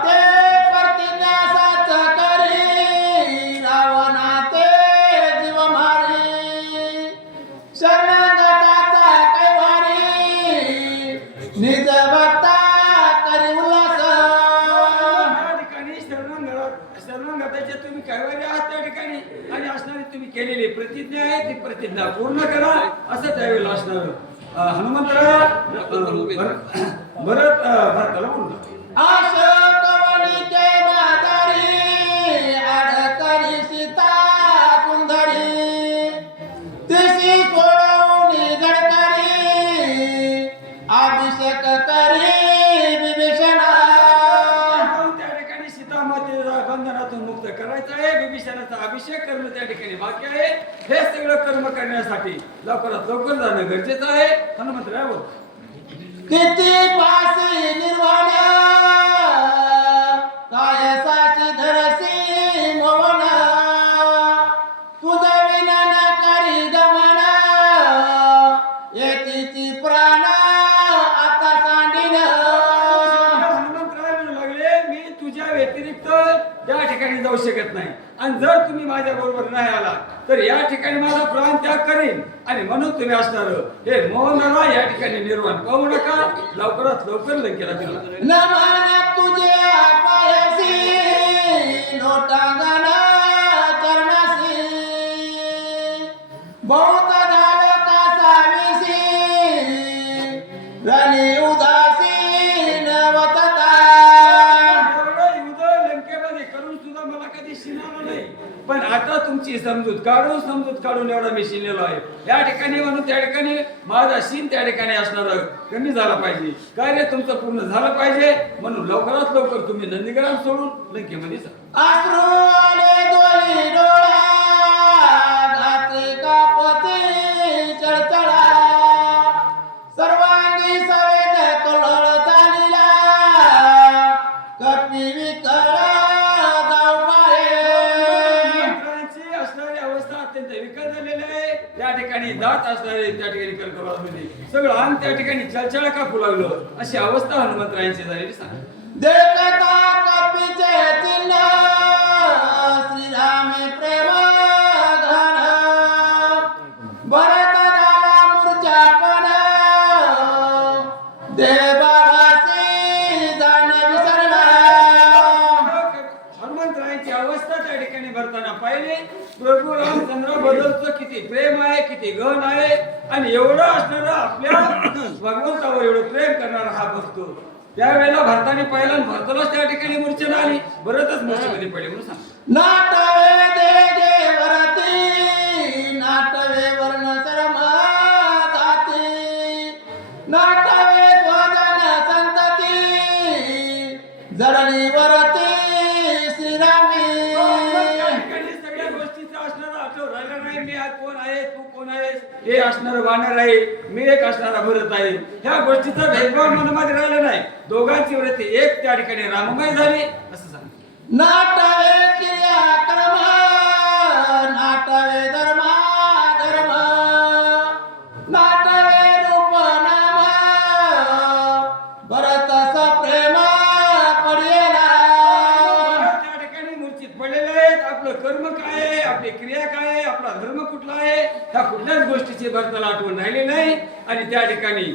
ते प्रतिज्ञा साच करी रावणा ते जीव मारी शरणागताचा कैवारी निज भक्ता करी उल्हास. त्या ठिकाणी शरणागताचे तुम्ही कैवारी आहात त्या ठिकाणी आणि असणारी तुम्ही केलेली प्रतिज्ञा आहे ती प्रतिज्ञा पूर्ण करा असं त्यावेळेला असणार. हनुमंतराय भरताला म्हणून अशोक वनिके मातारी अडकली सीता सुंदरी तिशी सोडवली झडकरी अभिषेक करी विभीषणा. त्या ठिकाणी सीता मातेला बंधनातून मुक्त करायचं आहे. विभीषणाचा अभिषेक करणं त्या ठिकाणी बाकी आहे. हे सगळं कर्म करण्यासाठी लवकरात लवकर जाणं गरजेचं आहे. हनुमंतराय बोल. किती पासी निर्वाण काय साची धरसी मोहन तुझा विना न करी गमन येतीची प्राण आता सांडिन. हनुमंतराय म्हणू लागले मी तुझ्या व्यतिरिक्त त्या ठिकाणी जाऊ शकत नाही. आणि जर तुम्ही माझ्या बरोबर नाही आला तर या ठिकाणी माझा प्राण त्याग करीन. आणि म्हणून तुम्ही असणार हे मोहनाला या ठिकाणी निर्वाण पाहू नका. लवकरात लवकर लंकेला दिला. नमन तुझे पायसी लोटांगण चरणासी बहुत झालो का साविसी रणी उदासी नवतता. एवढं युद्ध लंकेमध्ये करून सुद्धा मला कधी शिनाला नाही. पण आता तुमची समजूत काढून एवढा मी शिनलेलो आहे या ठिकाणी. म्हणून त्या ठिकाणी माझा शिन त्या ठिकाणी असणार कमी झाला पाहिजे. कार्य तुमचं पूर्ण झालं पाहिजे. म्हणून लवकरात लवकर तुम्ही नंदीग्राम सोडून लंकेमध्ये जा. अश्रू आले दोन्ही डोळा घातले कापते चळचळा सर्वांगी सवेद कळळ चालिला कपी विकळ जाऊ पाहे. मित्रांची असणारी अवस्था अत्यंत विकट झालेली आहे. त्या ठिकाणी दात असणारे त्या ठिकाणी कर्करोगामध्ये सगळं अंग त्या ठिकाणी चळचळ कापू लागलं अशी अवस्था हनुमंतरायांची झालेली सांग. देखता कपीचे चिन्ह रामाची अवस्था त्या ठिकाणी भरताना पाहिले. प्रभू रामचंद्राबद्दलचं किती प्रेम आहे, किती गहन आहे, आणि एवढं असणारा आपल्या भगवंतावर एवढं प्रेम करणारा हा भक्त. त्यावेळेला भरताने पाहिलं आणि भरतालाच त्या ठिकाणी मूर्छना आली. बरंच मूर्छेमध्ये पडले म्हणून सांग. नाटवे दे वरती, नाटवे वर्ण सर्व जाती, नाटवे स्वजन संतती, जडली वरती श्रीरामी. त्या ठिकाणी सगळ्या गोष्टीचा असणारा आठवण राहिला नाही. मी आज कोण आहे, तू कोण आहेस, हे असणारं वानर आहे, मी एक असणारा भरत आहे. ह्या गोष्टीचा भेदभाव मनामध्ये राहिला नाही. दोघांची वृत्ती एक त्या ठिकाणी राममय झाली असं सांग. नाटवे क्रियाक्रम, नाटवे धर्म धर्म, नाटवे रूप नाम, भरत प्रेम पडेला. त्या ठिकाणी मूर्छित पडलेले आहेत. आपलं कर्म काय आहे, आपली क्रिया काय आहे, आपला धर्म कुठला आहे, ह्या कुठल्याच गोष्टीची भरताला आठवण राहिली नाही. आणि त्या ठिकाणी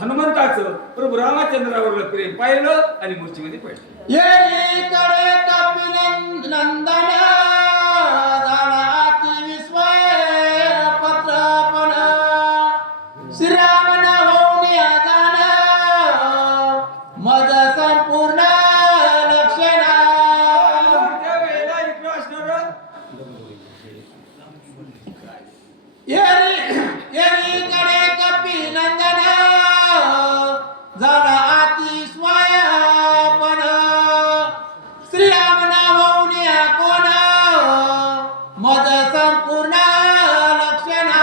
हनुमंताचं प्रभू रामचंद्रावरलं प्रेम पाहिलं आणि मूर्छेमध्ये पडलं. येईकडे कपिनंदन, झाला अति विस्मय पत्रपण, श्रीराम होऊन जाण, मज संपूर्ण लक्षणा. त्यावेळेला इकडं असणारं येईकडे कपिनंदन, झाला अति स्वयपण, श्रीराम होऊन कोण, मज संपूर्ण लक्षणा.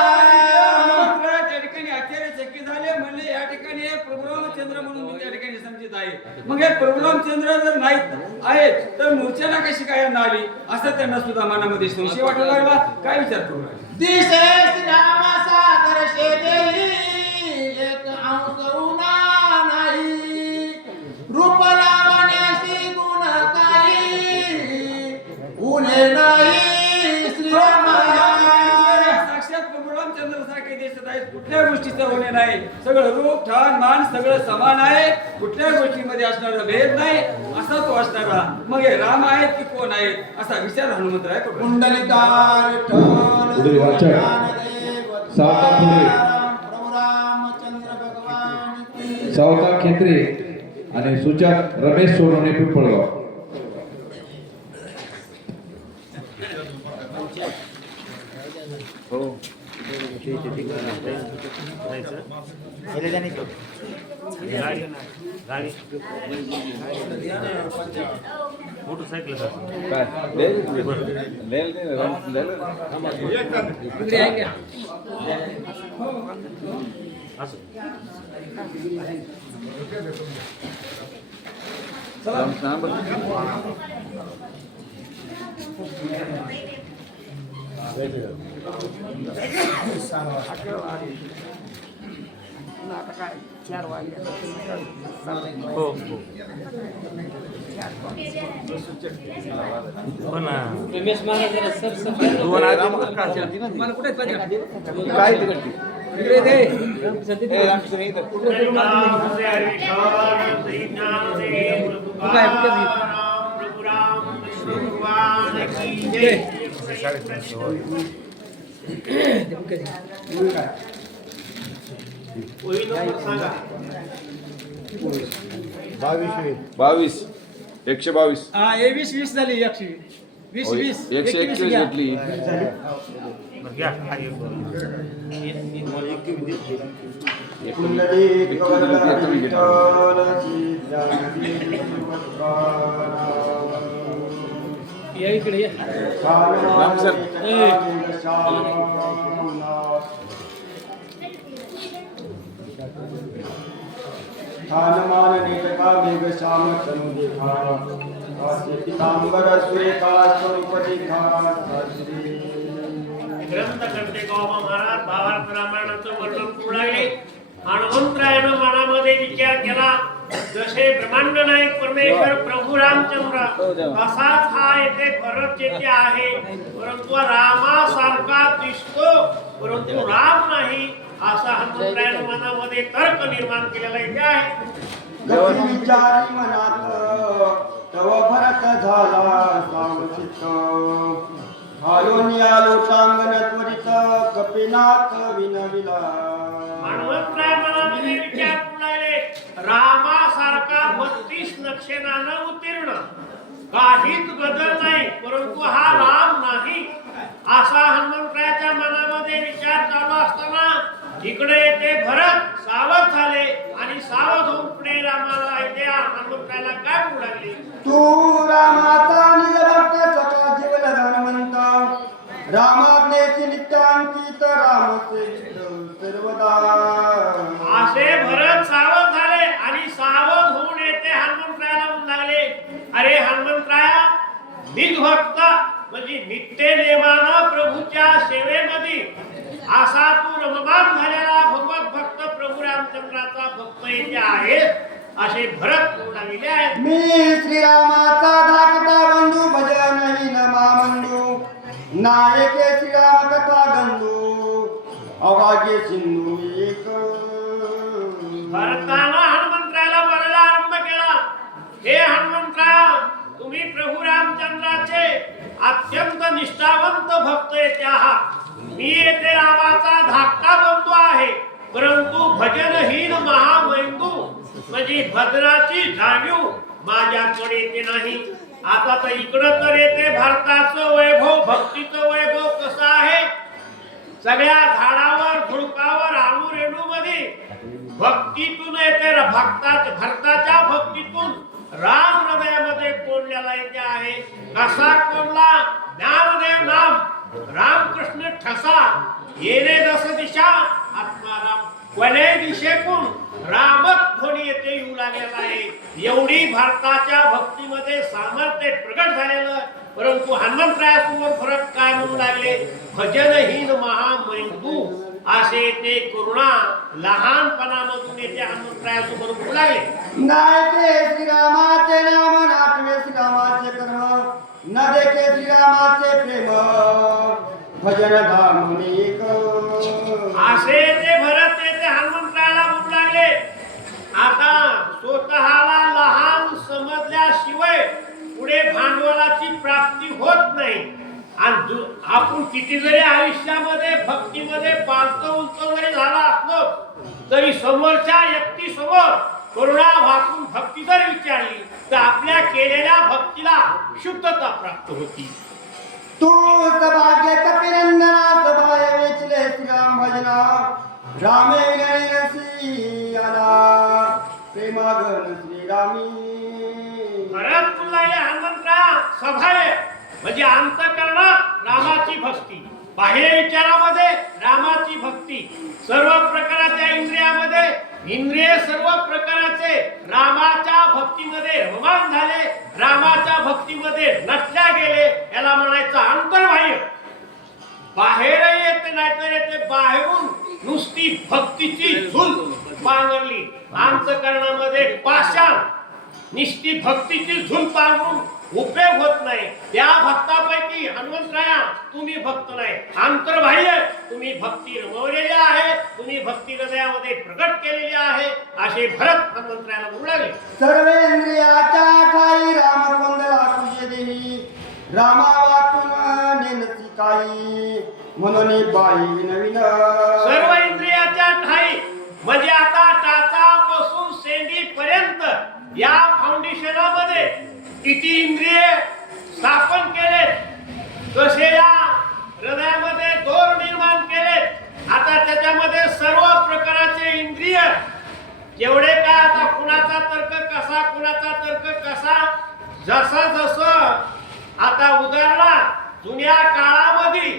त्या ठिकाणी आश्चर्यचकित झाले. म्हणले या ठिकाणी हे प्रभू रामचंद्र म्हणून मी त्या ठिकाणी समजित आहे. मग हे प्रभू रामचंद्र जर नाही आहेत तर मूर्छना कशी काय यांना आली असं त्यांना सुद्धा मनामध्ये संशय वाटायला लागला. काय विचार करू लागले. दिसे श्रीराम सागर शेते, एक अंश उना नाही, रूप लावण्याशी गुण काही, उणे नाही श्रीराम. साक्षात प्रभू रामचंद्र सारखे दिसत आहेत. कुठल्या गोष्टीचं होणे नाही. सगळं रूप ठाण मान सगळं समान आहे. कुठल्या गोष्टीमध्ये असणारा भेद नाही असा तो असणारा. मग हे राम आहेत की कोण आहेत असा विचार हनुमंतराय करतो. कुंडलिकार पुढील वाचक सावता फुले, प्रभू रामचंद्र भगवान की सावता खेत्रे आणि सूचक रमेश सोनवणे पिंपळगाव. रमेश महाराज जरा सर मला कुठे बावीस 122 हा 20 झाली 120 121 घेतली. या इकडे ये. राम सर मान नीलका मेघ श्याम तनु देखा, काश्य पीतांबर सुरेखा स्वरूप देखा. ग्रंथकर्ते गोमा महाराज भावार्थ रामायणाचं वर्णन करू लागले. हनुमंतरायानं मनामध्ये विचार केला, जसे ब्रह्मांड नायक परमेश्वर प्रभू रामचंद्र असाच हा येथे भरत येथे आहे, परंतु रामासारखा दिसतो परंतु राम नाही, असा हनुमंतरायानं मनामध्ये तर्क निर्माण केलेला इथे आहे. विचारी मनात तव भरत झाला शेणानं उत्तीर्ण, काहीच बदल नाही, परंतु हा राम नाही असा हनुमंतरायाच्या मनामध्ये विचार चालू असताना इकडे ते भरत सावध झाले आणि सावध होऊन पुढे रामाला इथे हनुमंतरायाला काय म्हणू लागले? तू रामाचा निजभक्त सखा जीवन हनुमंत, रामाज्ञेची नित्यांकित रामसे सर्वदा. असे भरत सावध झाले आणि सावध होऊन येते हनुमंतरायाला म्हणू लागले, अरे हनुमंतराया, निजभक्त म्हणजे नित्य नेमानं प्रभूच्या सेवेमध्ये असा तू रममान झालेला भगवत भक्त प्रभू रामचंद्राचा भक्त येथे आहे असे भरत म्हणू लागले आहेत. मी श्रीरामाचा धाकटा बंधू, भजनहीन मामंदू, नायके श्रीराम कथा गंधू, अवागे सिंधू एक. भरतानं हनुमंतरायाला बोलायला आरंभ केला, हे हनुमंतराया, तुम्ही प्रभू रामचंद्राचे अत्यंत निष्ठावंत भक्त येथे आहात. मी येथे रामाचा धाकटा बंधू आहे, परंतु भजनहीन महामैंदू म्हणजे भद्राची जाणीव माझ्याकडे येते नाही. आता तर इकडं तर येते भारताचं वैभव, भक्तीचं वैभव कसं आहे? सगळ्या झाडावर झुडपावर अणुरेणू मध्ये भक्तीतून येते, भक्ताच्या भक्तीतून राम हृदयामध्ये कोंडलेला येते आहे. कसा कोंडला? ज्ञानदेव नाम, रामकृष्ण ठसा, येणे दस दिशा, आत्माराम वने दिशेकून रामच ध्वनी येथे येऊ लागलेला आहे. एवढी भारताच्या भक्तीमध्ये सामर्थ्य प्रगट झालेलं, परंतु हनुमंतरायासमोर फरक काय म्हणू लागले? भजनहीन महामैंदू असे ते करुणा लहानपणामधून येते हनुमंतरायासमोर म्हणू लागले. नायके श्रीरामाचे नाम, नाटवे श्रीरामाचे कर्म, न देखे श्रीरामाचे प्रेम, भजन धाम एक. असे ते भरत येते हनुमंतरायाला म्हणू लागले. आता स्वतःला लहान समजल्याशिवाय पुढे भांडवलाची प्राप्ती होत नाही. आणि आपण किती जरी आयुष्यामध्ये भक्तीमध्ये पालतो उंच जरी झाला असलो तरी समोरच्या व्यक्ती समोर करुणा वाकून भक्ती जर विचारली तर आपल्या केलेल्या भक्तीला शुद्धता प्राप्त होती. तू सभाग्य कपिनंदना, सभाय वेचले श्रीराम भजना, रामे विनयसी आला, प्रेमागन श्रीरामी. परत लागले हनुमंतराया, सभाय म्हणजे अंतःकरणात रामाची भक्ती, बाह्य विचारामध्ये रामाची भक्ती, सर्व प्रकारच्या इंद्रियामध्ये इंद्रिय सर्व प्रकारचे रामाच्या भक्तीमध्ये रममान झाले, रामाच्या भक्तीमध्ये नटल्या गेले. याला म्हणायचं अंतर्बाह्य. बाहेरही येते नाहीतर येते बाहेरून नुसती भक्तीची झुल पांघरली, अंतःकरणामध्ये पाषाण निष्ठी भक्तीची झुल पांघरून उपयोग होत नाही. त्या भक्तापैकी हनुमंतराया तुम्ही भक्त नाही, अंतर्बाह्य तुम्ही भक्ती रमवलेली आहे, तुम्ही भक्ती हृदयामध्ये प्रकट केलेली आहे असे भरत हनुमंतरायाला म्हणू लागले. सर्वेंद्रियाच्या ठाई राम कोंदला तुझे देही, रामा वाचून नेनसी काही, म्हणून बाई नवीन. सर्व इंद्रियाच्या ठाई म्हणजे आता टाचापासून शेंडीपर्यंत या फाउंडेशनामध्ये किती इंद्रिय स्थापन केलेत, कसे या हृदयामध्ये दोर निर्माण केलेत. आता त्याच्यामध्ये सर्व प्रकारचे इंद्रिय जेवढे काय, आता कुणाचा तर्क कसा, कुणाचा तर्क कसा, जसं जसं आता उदाहरणार्थ जुन्या काळामध्ये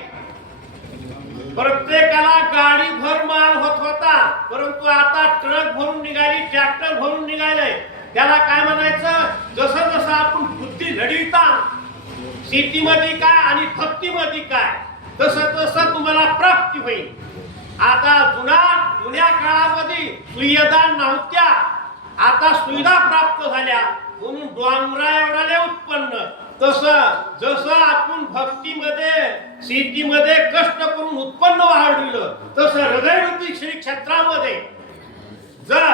प्रत्येकाला गाडी भर माल होत होता, परंतु आता ट्रक भरून निघाली, ट्रॅक्टर भरून निघाले. त्याला काय म्हणायचं? जसं जसं आपण बुद्धी लढविता शेतीमध्ये काय आणि भक्तीमध्ये काय, तसं तसं तुम्हाला प्राप्ती होईल. आता जुन्या काळामध्ये सुविधा नव्हत्या, आता सुविधा प्राप्त झाल्या म्हणून डोंगरा एवढाले उत्पन्न. तसं जसं आपण भक्तीमध्ये शेतीमध्ये कष्ट करून उत्पन्न वाढविलं, तसं हृदयरूपी श्री क्षेत्रामध्ये जर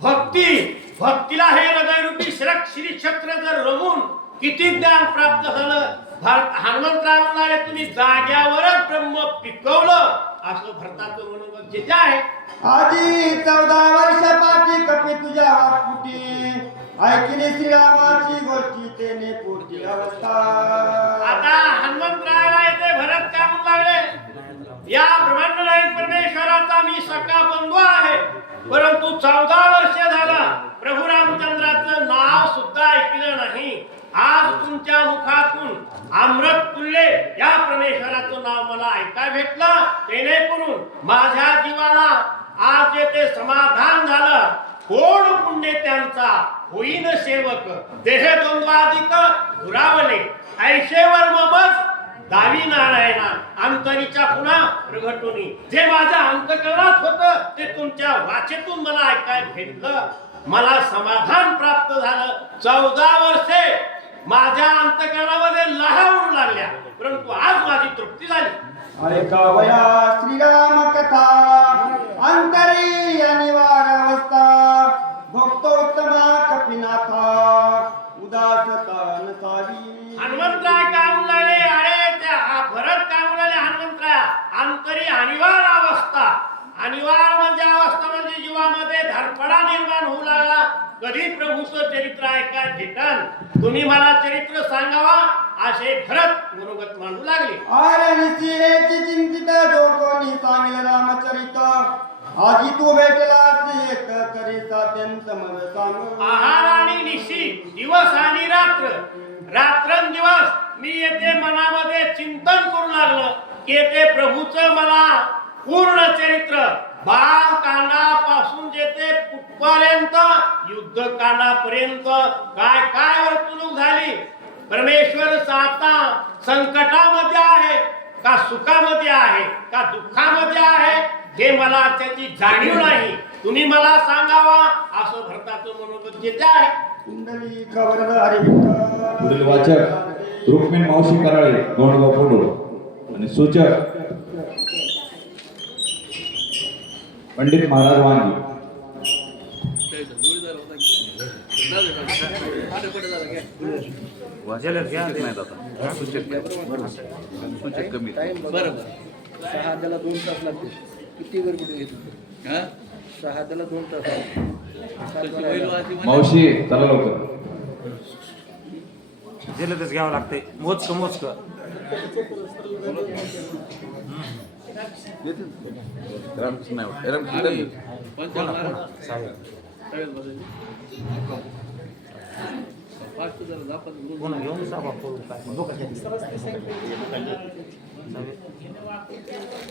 भक्तीला हे हृदयरूपी श्री क्षेत्र जर रमून किती ज्ञान प्राप्त झालं. हनुमंतराय म्हणाले, तुम्ही जाग्यावरच ब्रह्म पिकवलं असं भरताचं म्हणून गरजेचं आहे. आधी 14 वर्षापाठी कपी तुझ्या वाटपुटी, ऐकली श्रीरामाची गोष्टी तेने पुढची अवस्था. आता हनुमंतरायाला येथे भरत काय म्हणू लागले, या ब्रह्मांड नायक परमेश्वराचा मी सखा बंधू आहे, परंतु 14 वर्ष झाला प्रभू रामचंद्राचं नाव सुद्धा ऐकलं नाही. आज तुमच्या मुखातून अमृत तुल्य या परमेश्वराचं नाव मला ऐका भेटलं, जेणेकरून माझ्या जीवाला आज येथे समाधान झालं. कोण पुण्य त्यांचा होईन सेवक, देह द्वंद्वाधिक दुरावले, ऐशेवर ममच दावी नारायणा अंतरीच्या पुन्हा प्रगटुनी. जे माझ्या अंतकरणात होतं ते तुमच्या वाचेतून मला ऐकायला भेटलं, मला समाधान प्राप्त झालं. 14 वर्षे माझ्या अंतकरणामध्ये लहा उडू लागल्या, परंतु आज माझी तृप्ती झाली. ऐकावया श्रीराम कथा अंतरी अनिवार अवस्था. भक्तोत्तमा कपिनाथा उदासता नसावी. हनुमंतराय काय म्हणाले, अरे त्या भरत काय म्हणाले, हनुमंतराय अंतरी अनिवार्य अवस्था. अनिवार्य म्हणजे अवस्था म्हणजे जीवामध्ये धडपडा निर्माण होऊ लागला. कधी प्रभूचं चरित्र ऐकाय भेटन, तुम्ही मला चरित्र सांगावा असे भरत मनोगत मांडू लागले. अरे निश्चयाची चिंतित जो कोणी सांगितलं रामचरित, आजी तू भेटला एक करी सात्यंत मग सांग. आहार आणि निशी, दिवस आणि रात्र, रात्रंदिवस मी येथे मनामध्ये चिंतन करू लागलो की येथे प्रभूचं मला पूर्ण चरित्र बाल कांडापासून जेथे पुटपर्यंत युद्ध कांडापर्यंत काय काय वर्तणूक झाली. परमेश्वर आता संकटामध्ये आहे का सुखामध्ये आहे का दुःखामध्ये आहे हे मला त्याची जाणीव नाही. तुम्ही मला सांगावा असं भरताचं मनोगत येते आहे. कुंडली कवरद हरी विठ्ठल. पुढील वाचक रुक्मिणी मावशी कराळे गोंडगाव पोडोळ आणि सूचक पंडित महाराज वांगी. शहाद्याला 2 तास लागते. किती वर कुठे घेतो शहाद्याला 2 तास. मावशी चला लवकर. जलदच घ्यावं लागतंय, मोजकं मोजकं. कोण घेऊन साबा करू काय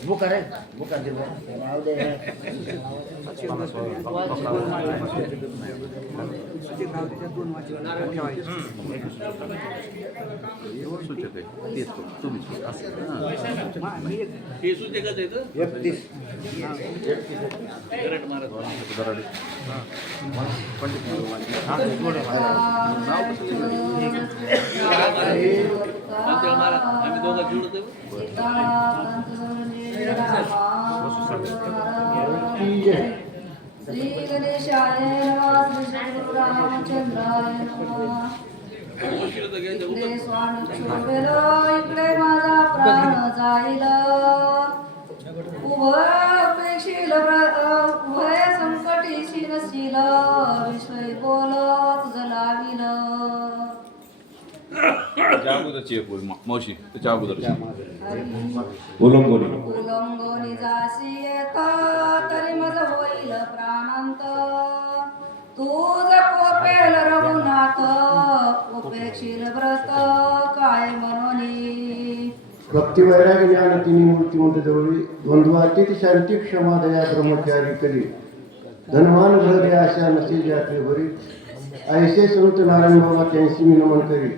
बुका रे बुका श्री गणेशाय नमः. श्री रामचंद्राय नमः. इकडे स्वामी शोभेल, इकडे माझा प्राण जाईल. उभय संकटीशी नशील, विश्वय बोल तुझं लावील. मावशी त्याच्या अगोदर ओलंगोली उलंगोनी जाशी येत, तरी मज होईल प्राणांत. तुझ कोपेल रघुनाथ, उपेक्षील व्रत काय म्हणोनी. भक्ती वैराग्य ज्ञान तिन्ही मूर्तिमंत जवळी द्वंद्वातीत शांती क्षमा दया ब्रह्मचारी करी. धनवान हृदय आशा नसे जाते भरी. ऐसे संत नारायण बाबा त्यांची मी नमन करी.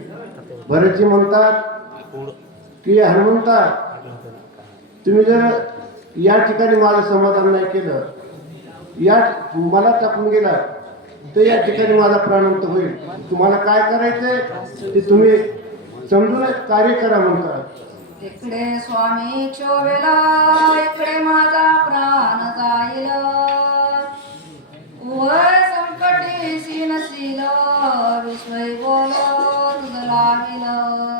बरेचसे म्हणतात की हनुमंता तुम्ही जर या ठिकाणी माझं समाधान नाही केलं, या मला टाकून गेला तर या ठिकाणी माझा प्राणांत होईल. तुम्हाला काय करायचंय ते तुम्ही समजून कार्य करा म्हणतात. इकडे स्वामी शोभेला, इकडे माझा प्राण जाईल. उभय संकटीशी नशील, विश्वय बोल तुझं लावील.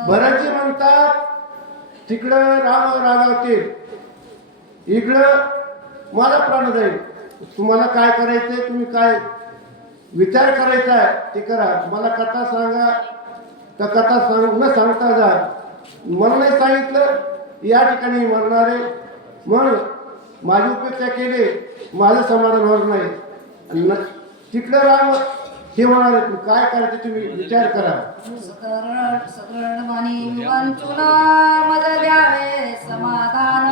बरेचसे म्हणतात तिकडं राम रागावतील, इकडं मला प्राण जाईल. तुम्हाला काय करायचंय तुम्ही काय विचार करायचा आहे ते करा. मला कथा सांगा का कथा सांग न सांगता जा. मला नाही सांगितलं या ठिकाणी मरणार आहे म्हणून माझी उपेक्षा केली, माझं समाधान होणार नाही. तिकडं राम हे होणार आहे. काय करायचं तुम्ही विचार करा. सदृढ मनी वंचून मज द्यावे समाधान,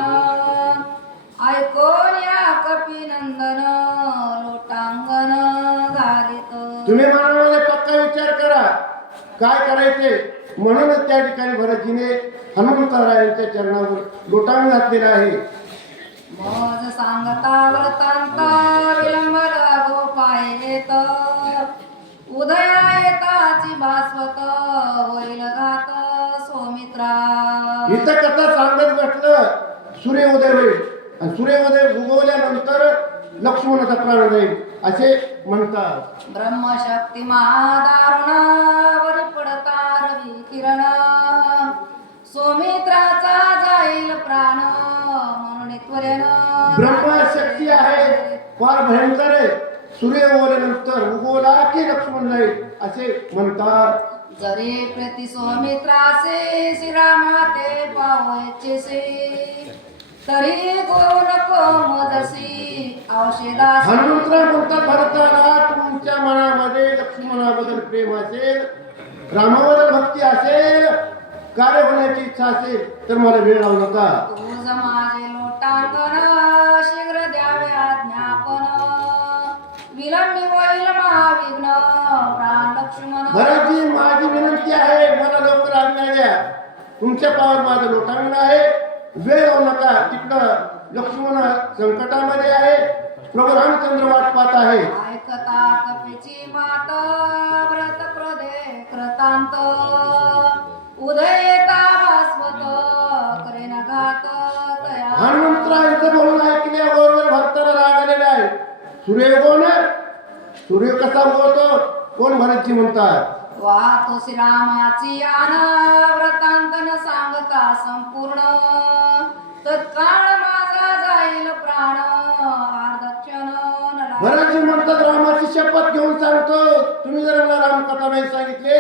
ऐकोन या कपिनंदन लोटांगण घालित. तुम्ही मनामध्ये पक्का विचार करा काय करायचे. म्हणूनच त्या ठिकाणी भरतजीने हनुमंतरायांच्या चरणावर लोटांगण घातलेलं आहे. मज सांगता वृत्तांत विलंब लागो पायेत, उदया येताची भास्वत होईल घात सौमित्रा. इथं कथा सांगत बसलं सूर्योदय होईल आणि सूर्योदय उगवल्यानंतर लक्ष्मणाचा प्राण जाईल असे म्हणतात. ब्रह्मशक्ती महादारुण वरी पडता रवी किरण, सौमित्राचा जाईल प्राण म्हणून त्वरेनं. ब्रह्मशक्ती आहे फार भयंकर आहे. सूर्य उगवल्यानंतर उगवला की लक्ष्मण जाईल असे म्हणतात. जरी प्रति सौमित्रासे श्रीरामाते पावायचेसे, तरी गो नको मजसी औषधासी. हनुमंतराय म्हणतात भरताला तुमच्या मनामध्ये लक्ष्मणाबद्दल प्रेम असेल, रामाबद्दल भक्ती असेल, कार्य होण्याची इच्छा असेल तर मला वेळ लावू नका. तुझ माझे लोटांगण शीघ्र द्यावे आज्ञापन, विलंबी होईल महाविघ्न प्राण लक्ष्मण. भरतजी माझी विनंती आहे मला लवकर आज्ञा द्या. तुमच्या पावर माझं लोटांगण आहे, वेळ लावू नका. तिकडं लक्ष्मण संकटामध्ये आहे, प्रभू रामचंद्र वाट पाहत आहे. ऐकता कपीची मात व्रत प्रदे कृतांत, उदयता भास्वत करेन घात तया. हनुमंतरायांचं बोलणं ऐकल्याबरोबर भरताला राग आलेला आहे. सूर्य उगवणार, सूर्य कसा उगवतो कोण भरतजी म्हणतात. वाहतो श्रीरामाची आन व्रतांत न सांगता संपूर्ण, तत्काळ माझा जाईल प्राण आर्धक्षण न. भरतजी म्हणतात रामाची शपथ घेऊन सांगतो, तुम्ही जर मला रामकथा नाही सांगितले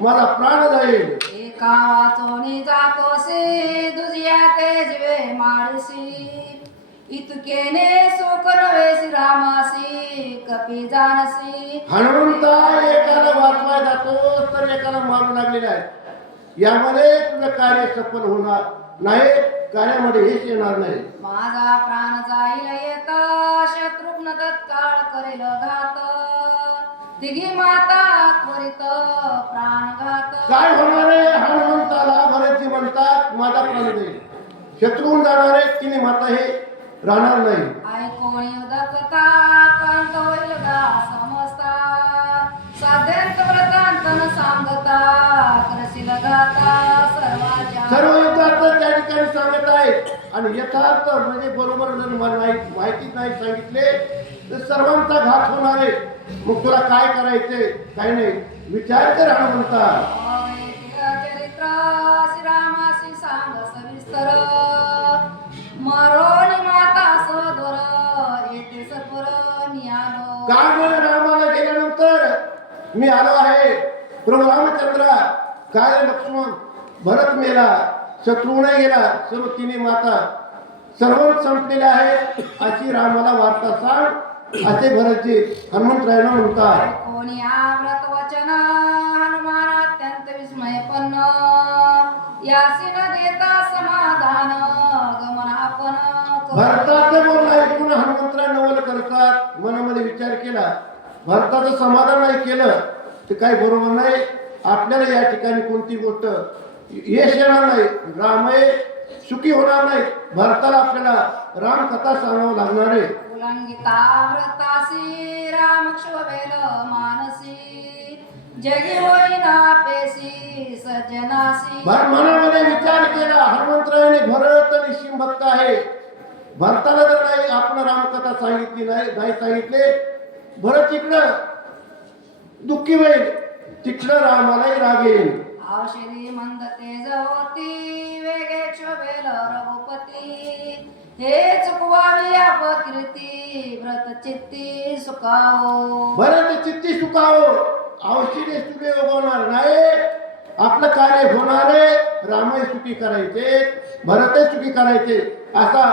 माझा प्राण जाईल. एका वाचोनी जातोसे दुजिया तेजवे माळसी, इतकेने सुख नव्हे श्रीरामासी कपी जानसी. हनुमंता एकाला वाचवाय जातो तर एकाला मारू लागलेला आहे. यामध्ये तुझं कार्य सफल होणार नाही, कार्यामध्ये हेच येणार नाही. माझा प्राण जाईल येता शत्रुघ्न तत्काळ करेल घात, तिघी माता त्वरित प्राणघात. काय होणार आहे हनुमंताला भरतजी म्हणतात माझा प्राण जाईल. शत्रुघ्न जाणार आहे, तिने माता हे राहणार नाही. ऐकोणी उदकता कांत होईल गा समजता, साध्यंत व्रतांत न सांगता करशील घाता सर्वाच्या. सर्व यथार्थ त्या ठिकाणी सांगत आहेत आणि यथार्थ म्हणजे बरोबर जर मला माहिती नाही सांगितले तर सर्वांचा घात होणार आहे. मग तुला काय करायचंय काय नाही विचार कर हनुमंता. चरित्र श्रीरामासी सांग सविस्तर, मरोनी माता सदोर येते सत्वर मी आलो. काय म्हणे रामाला गेल्यानंतर मी आलो आहे. प्रभू रामचंद्र काय लक्ष्मण भरत मेला, शत्रुघ्न गेला, सर्व तिन्ही माता सर्व संपलेल्या आहेत अशी रामाला वार्ता सांग असे भरतजी हनुमंतरायांना म्हणतात. कोणी व्रत वचन हनुमान अत्यंत विस्मयपन्न, यासी न देता समाधान गमन आपण. भरताचं बोलणं ऐकून हनुमंतराय नवल करतात. मनामध्ये विचार केला भरताचं समाधान नाही केलं तर काही बरोबर नाही. आपल्याला या ठिकाणी कोणती गोष्ट यश येणार नाही, रामय सुखी होणार नाही. भरताला आपल्याला रामकथा सांगावं लागणार आहे. उल्लंघिता व्रतासी राम क्षोभेल मानसी, जगी होईना पेसी सज्जनासी. मनामध्ये विचार केला हनुमंतरायाने भरत निश्चिम भक्त आहे. भरताला जर नाही आपण रामकथा सांगितली नाही सांगितले भरत तिकडं दुःखी होईल, तिकडं रामालाही राग येईल. औषधी मंद तेज होती वेगे क्षोभेल रघुपती, हे चुकवावी अपकीर्ती व्रत चित्ती सुखावो. भरत चित्ती सुखावो. औषधे सूर्य उगवणार नाही, आपलं कार्य होणारे, रामही सुखी करायचे, भरतही सुखी करायचे असा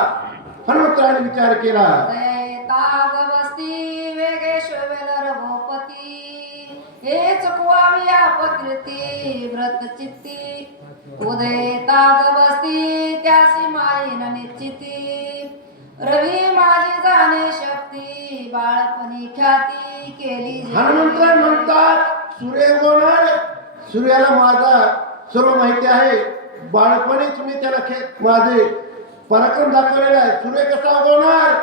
हनुमंतराने विचार केला. उदय ताग बसती वेगे शोभेल रघुपती. हे चुकवावी अपकीर्ती व्रत चित्ती. उदय ताग बसती त्यासी माईन निश्चिती. रवी माझी जाणे शक्ती बाळपणी ख्याती केली जी. हनुमंतराय म्हणतात सूर्य उगवणार, सूर्याला माझा सर्व माहिती आहे, बाळपणीच मी त्याला माझे पराक्रम दाखवलेला आहे. सूर्य कसा उगवणार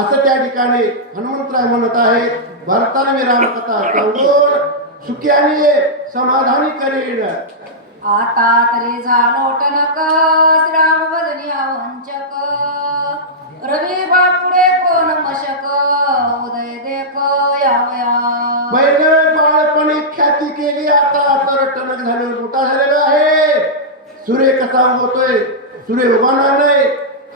असं त्या ठिकाणी हनुमंतराय म्हणत आहेत. भरताना मी रामकथा सांगून सुखी आणि समाधानी करीन. आता तरी झालो टणक श्रीराम भजनिया वंचक. रवी बापुडे कोण मशक उदय देख यावया. बैल बाळपणी ख्याती केली, आता तर टणक झाल्यावर मोठा झालेला आहे. सूर्य कसा उगवतोय, सूर्य उगवणार नाही,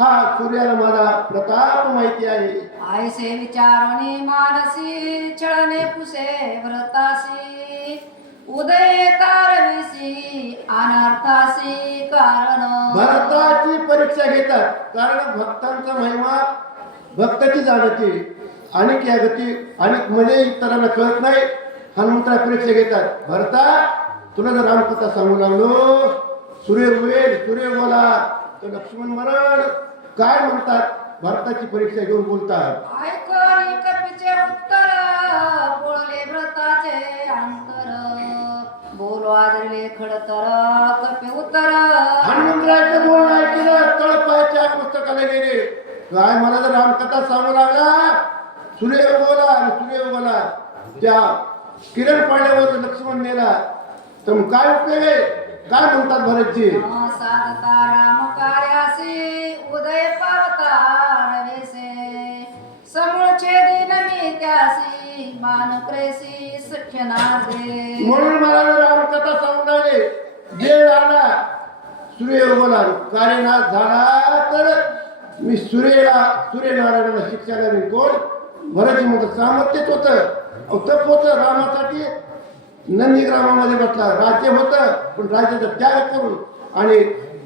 हा सूर्याला मला प्रताप माहिती आहे. आयसे विचारणे मानसी छळणे पुसे व्रतासी. उदय तारविसी अनर्थासी कारण. भरताची परीक्षा घेतात, कारण भक्तांचा महिमा भक्ताची जाणते, आणि या गती आणि म्हणजे इतरांना कळत नाही. हनुमंतराय परीक्षा घेतात. भरता तुला जर रामकथा सांगू लागलो, सूर्य उगवेल, सूर्य बोला तर लक्ष्मण मरण काय म्हणतात, भरताची परीक्षा घेऊन बोलतात. ऐकून कपीचे उत्तर बोलले व्रताचे अंतर. बोलो आदरले खडतर कपे उत्तर. हनुमंतरायचं बोलणं ऐकलं, तळपायच्या पुस्तकाला गेले. काय मला जर रामकथा सांगू लागला, सूर्य उगवला आणि सूर्य उगवला त्या किरण पडल्यावर लक्ष्मण नेला तर मग काय उपयोग आहे, काय म्हणतात भरतजी. साधता राम कार्यासी उदय पावता रवेसे. समूळ छेदी नमी त्यासी मान क्रेसी सख्य नादे. म्हणून मला जर रामकथा सांगू लागले, जे झाला सूर्य उगवला कार्यनाथ झाला तर मी सूर्यनारायणाला शिक्षा देईन. कोण? भरतजी म्हणतात सामर्थ्यच होतं, तप होतं रामासाठी. नंदीग्रामामध्ये बसला, राज्य होतं पण राज्याचा त्याग करून आणि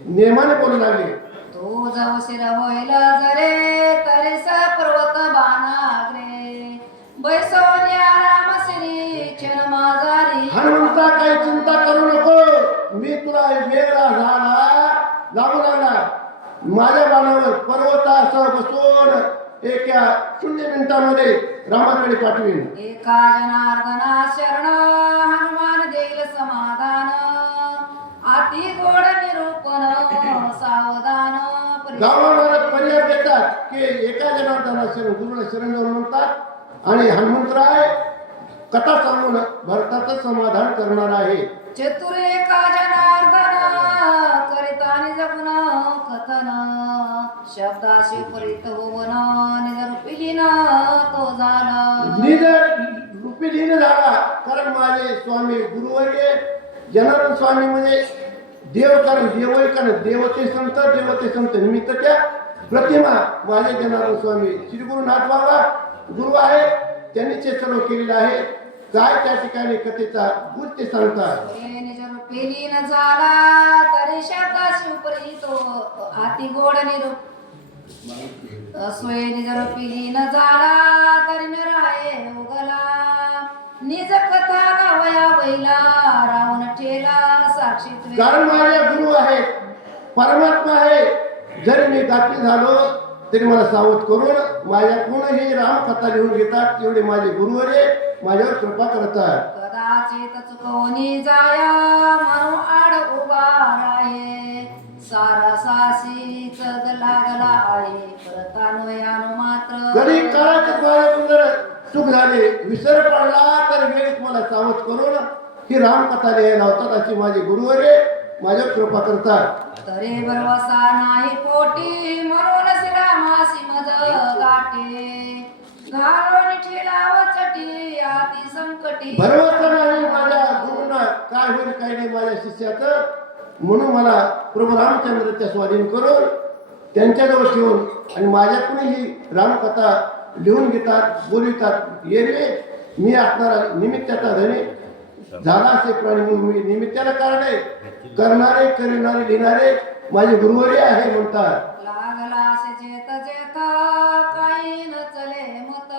नियमाने बोलू लागले. तो जवशिर होईल जरे तरी स पर्वत बाणाग्रे. बैसोन्या राम श्री क्षण माझारी. हनुमंता काही चिंता करू नको, मी तुला वेगळा झाला लागू लागला माझ्या बाणावर पर्वतासह बसून एका 0 मिनिटामध्ये रामाकडे पाठवीन. एका जनार्दना शरण हनुमान देईल समाधान. अति गोड निरूपण सावधान. गावाला पर्याय देतात की एका जनार्दना शरण, गुरुला शरण जाऊन म्हणतात आणि हनुमंतराय कथा सांगून भरताचं समाधान करणार आहे. चतुर एका जनार्दन करितानि जगुन कथन. शब्दाशी परित होवन निज रूपी लीन तो झाला. निज रूपी लीन झाला, कारण माझे स्वामी गुरुवर्य जनार्दन स्वामी म्हणजे देव, कारण देवते संत निमित्त त्या प्रतिमा माझे जनार्दन स्वामी श्री गुरुनाथ बाबा गुरु आहे, त्यांनी ते सर्व केलेलं आहे. काय त्या ठिकाणी कथेचा गुण ते सांगतात. निज रूपी लीन झाला तरी शब्दाशी उपरित अति गोड निरूप. स्वय निज रूपी लीन झाला तरी नराये उगला. निज कथा गावया वैला रावण ठेला साक्षी. कारण माझे गुरु आहे, परमात्मा आहे. जरी मी गाठी झालो तरी मला सावध करून माझ्याकडून ही रामकथा लिहून घेतात. एवढे माझे गुरुवरे माझ्यावर कृपा करतात. कदाचित चुकवणी जाया म्हणून आड उभा राहे. सारा सासी चद लागला आहे परतान्वयानो मात्र. कधी काळाच्या द्वारातून जर चूक झाली, विसर पडला तर वेळेत मला सावध करून ही रामकथा लिहायला होतात. अशी माझे गुरुवरे माझ्यावर कृपा करतात. तरी भरवसा नाही पोटी म्हणून श्रीरामासी मज गाठे. घालून ठेलाव चटी आती संकटी. भरवसा नाही माझ्या गुरुंना काय होईल काय नाही माझ्या शिष्याचं, म्हणून मला प्रभू रामचंद्राच्या स्वाधीन करून त्यांच्याजवळ ठेवून आणि माझ्याकडून ही रामकथा लिहून घेतात बोलवितात एरवे मी असणारा निमित्ताचा धनी झाला असे प्राणी म्हणून मी निमित्ताला कारण आहे करणारे करणारे लिहिणारे माझे गुरुवरी आहे म्हणतात. लागला से जेत जेत काही न चले मत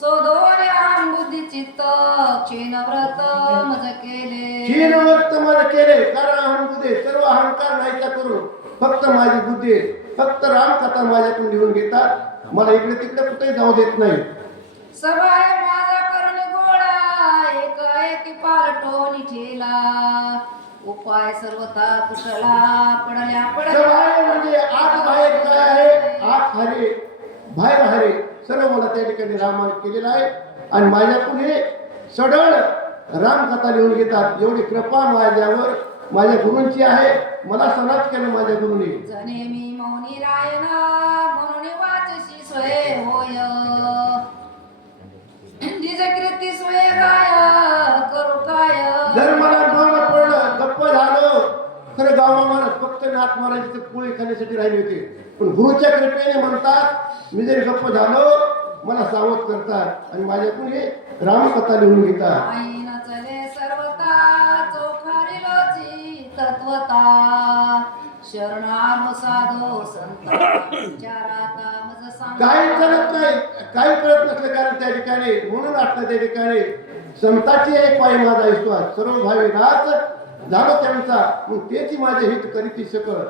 सोदोरे आम बुद्धी चित्त क्षीण व्रत मज केले. क्षीण व्रत मला केले कारण अहंबुद्धे सर्व अहंकार नाहीचा करून फक्त माझी बुद्धी फक्त रामकथा माझ्याकडून लिहून घेतात. मला इकडे तिकडे कुठेही जाऊ देत नाही. सभाय माझा करून गोळा एक एक पालटोनी ठेला उपाय सर्वथा कुशला पडल्या सवाय म्हणजे आत बाहेर काय आहे आत हरे बाहेर हरे सर्व मला त्या ठिकाणी रामाने केलेलं आहे आणि माझ्याकडून हे सडळ रामकथा लिहून घेतात. एवढी कृपा माझ्यावर माझ्या गुरूंची आहे. मला सनात केलं माझ्या गुरुने. जने मी मौनी रायना म्हणून वाचशी सोय होय दिज कृती सोय गाय करू काय. जर मला मौन पडलं गप्प झालो खरं गावा महाराज फक्त नाथ महाराज पोळी खाण्यासाठी राहिले होते पण गुरुच्या कृपेने म्हणतात मी जरी गप्प झालो मला सावध करतात आणि माझ्याकडून हे रामकथा लिहून घेतात. आई न चले सर्वता चौखारी लोची तत्वता शरणार्थ साधो संत विचाराता मज सांग. काही कळत नाही काही कळत नसलं कारण त्या ठिकाणी म्हणून असतं त्या ठिकाणी संताची एक पाय माझा विश्वास सर्व भावी राज झालो त्यांचा मग त्याची माझे हित करीती सकळ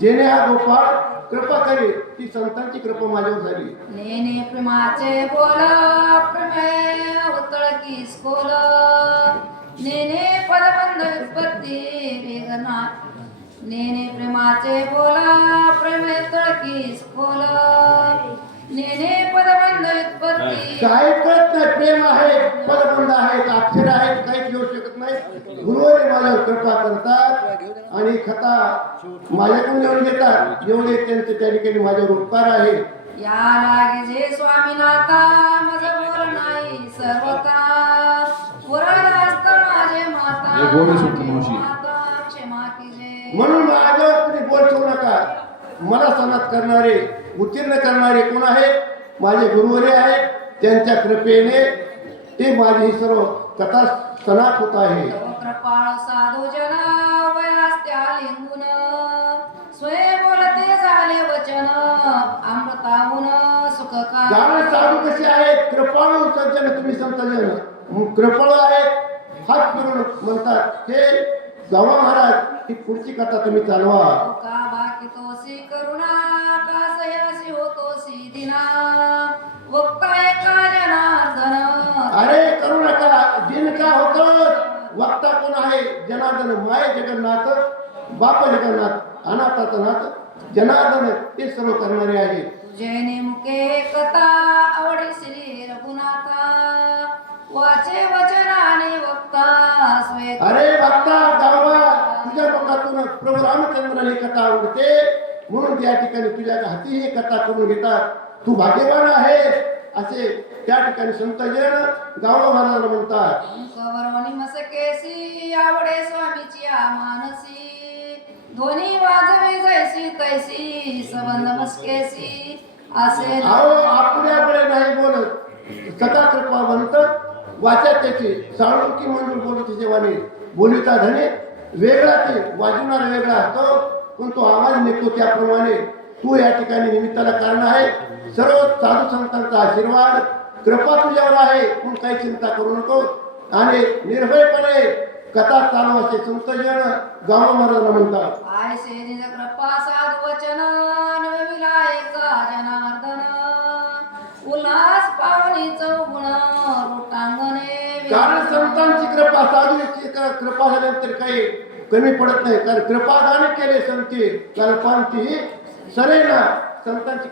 जेणे हा गोपाळ कृपा करे ती संतांची कृपा माझ्यावर झाली. नेने प्रेमाचे बोल प्रेमे उतळ की स्कोल नेने पदबंध उत्पत्ती वेगना नेने प्रेमाचे बोल प्रेमे उतळ की स्कोल नेने पदबंध उत्पत्ती. काही कळत नाही प्रेम आहे पदबंध आहेत अक्षर आहेत काहीच घेऊ शकत नाही. गुरुवारी माझ्यावर कृपा करतात आणि कथा माझ्याकडून लिहून घेतात एवढे त्यांचे त्या ठिकाणी माझ्यावर उपकार आहे. या लागे जे स्वामीनाथा मज बोल नाही सर्वता पुराण असत माझे माता हे गोडे सुटते मावशी. माता क्षमा कीजे. म्हणून माझ्यावर तुम्ही बोल ठेवू नका. मला सनात करणारे उत्तीर्ण करणारे कोण आहेत माझे गुरुवरे आहेत त्यांच्या कृपेने ते माझी सर्व कथा सनात होत आहे. कृपाळ साधू जना वयास्त्या लिंगून स्वय बोलते झाले वचन अमृताहून सुख कारण साधू कसे आहेत कृपाळू सज्जन तुम्ही संतजन कृपाळू आहेत हात फिरून म्हणतात हे गावा महाराज ही पुढची कथा तुम्ही चालवा. का बाकी तोसी करुणा का सयासी होतोसी दिना वक्ता एका जनार्दन. अरे करू नका दिन का होतो वक्ता कोण आहे जनार्दन माय जगन्नाथ बाप जगन्नाथ अनाथाचा नाथ जनार्दन ते सर्व करणारे आहे. तुझे नेमके कथा आवडे श्री रघुनाथा वाचे वचनाने वक्ता स्वे. अरे वक्ता गावा तुझ्या मुखातून प्रभू रामचंद्राने कथा आवडते म्हणून त्या ठिकाणी तुझ्या हाती ही कथा करून घेतात. तू भाग्यवान आहे असे त्या ठिकाणी संतजन गावा महाराजांना म्हणतात. कवरोनी मसकेसी आवडे स्वामीची मानसी ध्वनी वाजवी जैसी तैसी सबंध मस्केसी असे. अहो आपल्याकडे नाही बोलत सका कृपा म्हणत वाचा त्याची साळुंकी मंजूर बोलत जेवाने बोलीचा धने वेगळा ते वाजवणारा वेगळा असतो पण तो आवाज निघतो त्याप्रमाणे तू या ठिकाणी निमित्ताला कारण आहे. सर्व साधू संतांचा आशीर्वाद कृपा तुझ्यावर आहे पण काही चिंता करू नको आणि निर्भयपणे कथा चालू असे संतजन गावा महाराजांना म्हणतात. आय से निज कृपा साधू वचन नविला एका जनार्दन उल्हास पावनी चौगुण रोटांगणे. कारण संतांची कृपा साधूची कृपा झाल्यानंतर काही कमी पडत नाही कारण कृपादान केले संती कल्पांती सरेना संतांची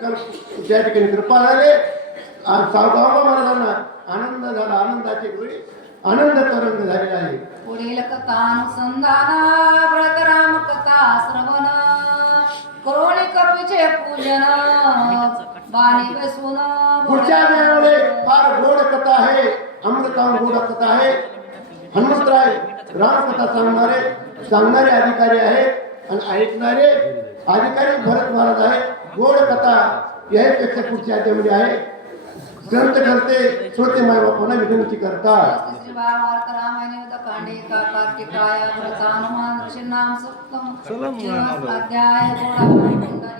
त्या ठिकाणी कृपा झाले आणि सावगावा महाराजांना आनंद झाला. आनंदाची वेळी आनंद तरंग झालेला आहे. पुढील कथानुसंधान व्रत राम कथा श्रवण करोणी कपीचे पूजन बाणी बसून. पुढच्या वेळेमध्ये फार गोड कथा आहे अमृताम गोड कथा आहे. हनुमंतराय रामकथा सांगणारे अधिकारी आहेत आणि ऐकणारे अधिकारी भरत महाराज आहेत. गोड कथा यापेक्षा पुढच्या अध्यायामध्ये आहे. ग्रंथ करते श्रोते मायबापांना विनंती करतात. श्री भावार्थ रामायण युद्ध कांडे एका कार्तिकाय पुरचा हनुमान ऋषीनाम सप्तम अध्याय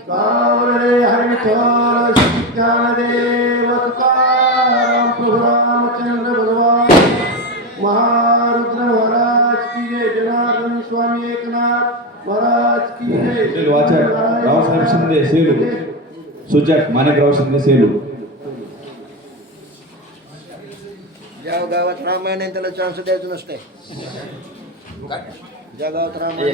गावरे हरी विठ्ठल श्री ज्ञानदेव तुकाराम प्रभु रामचंद्र भगवान महारुद्र महाराज की जय. जनार्दन स्वामी एकनाथ महाराज की जय. पुढील वाचक रावसाहेब शिंदे सेलू. सूचक माणिकराव शिंदे सेलू. ज्या गावात रामायण आहे त्याला चान्स द्यायचं नसते. ज्या गावात रामायण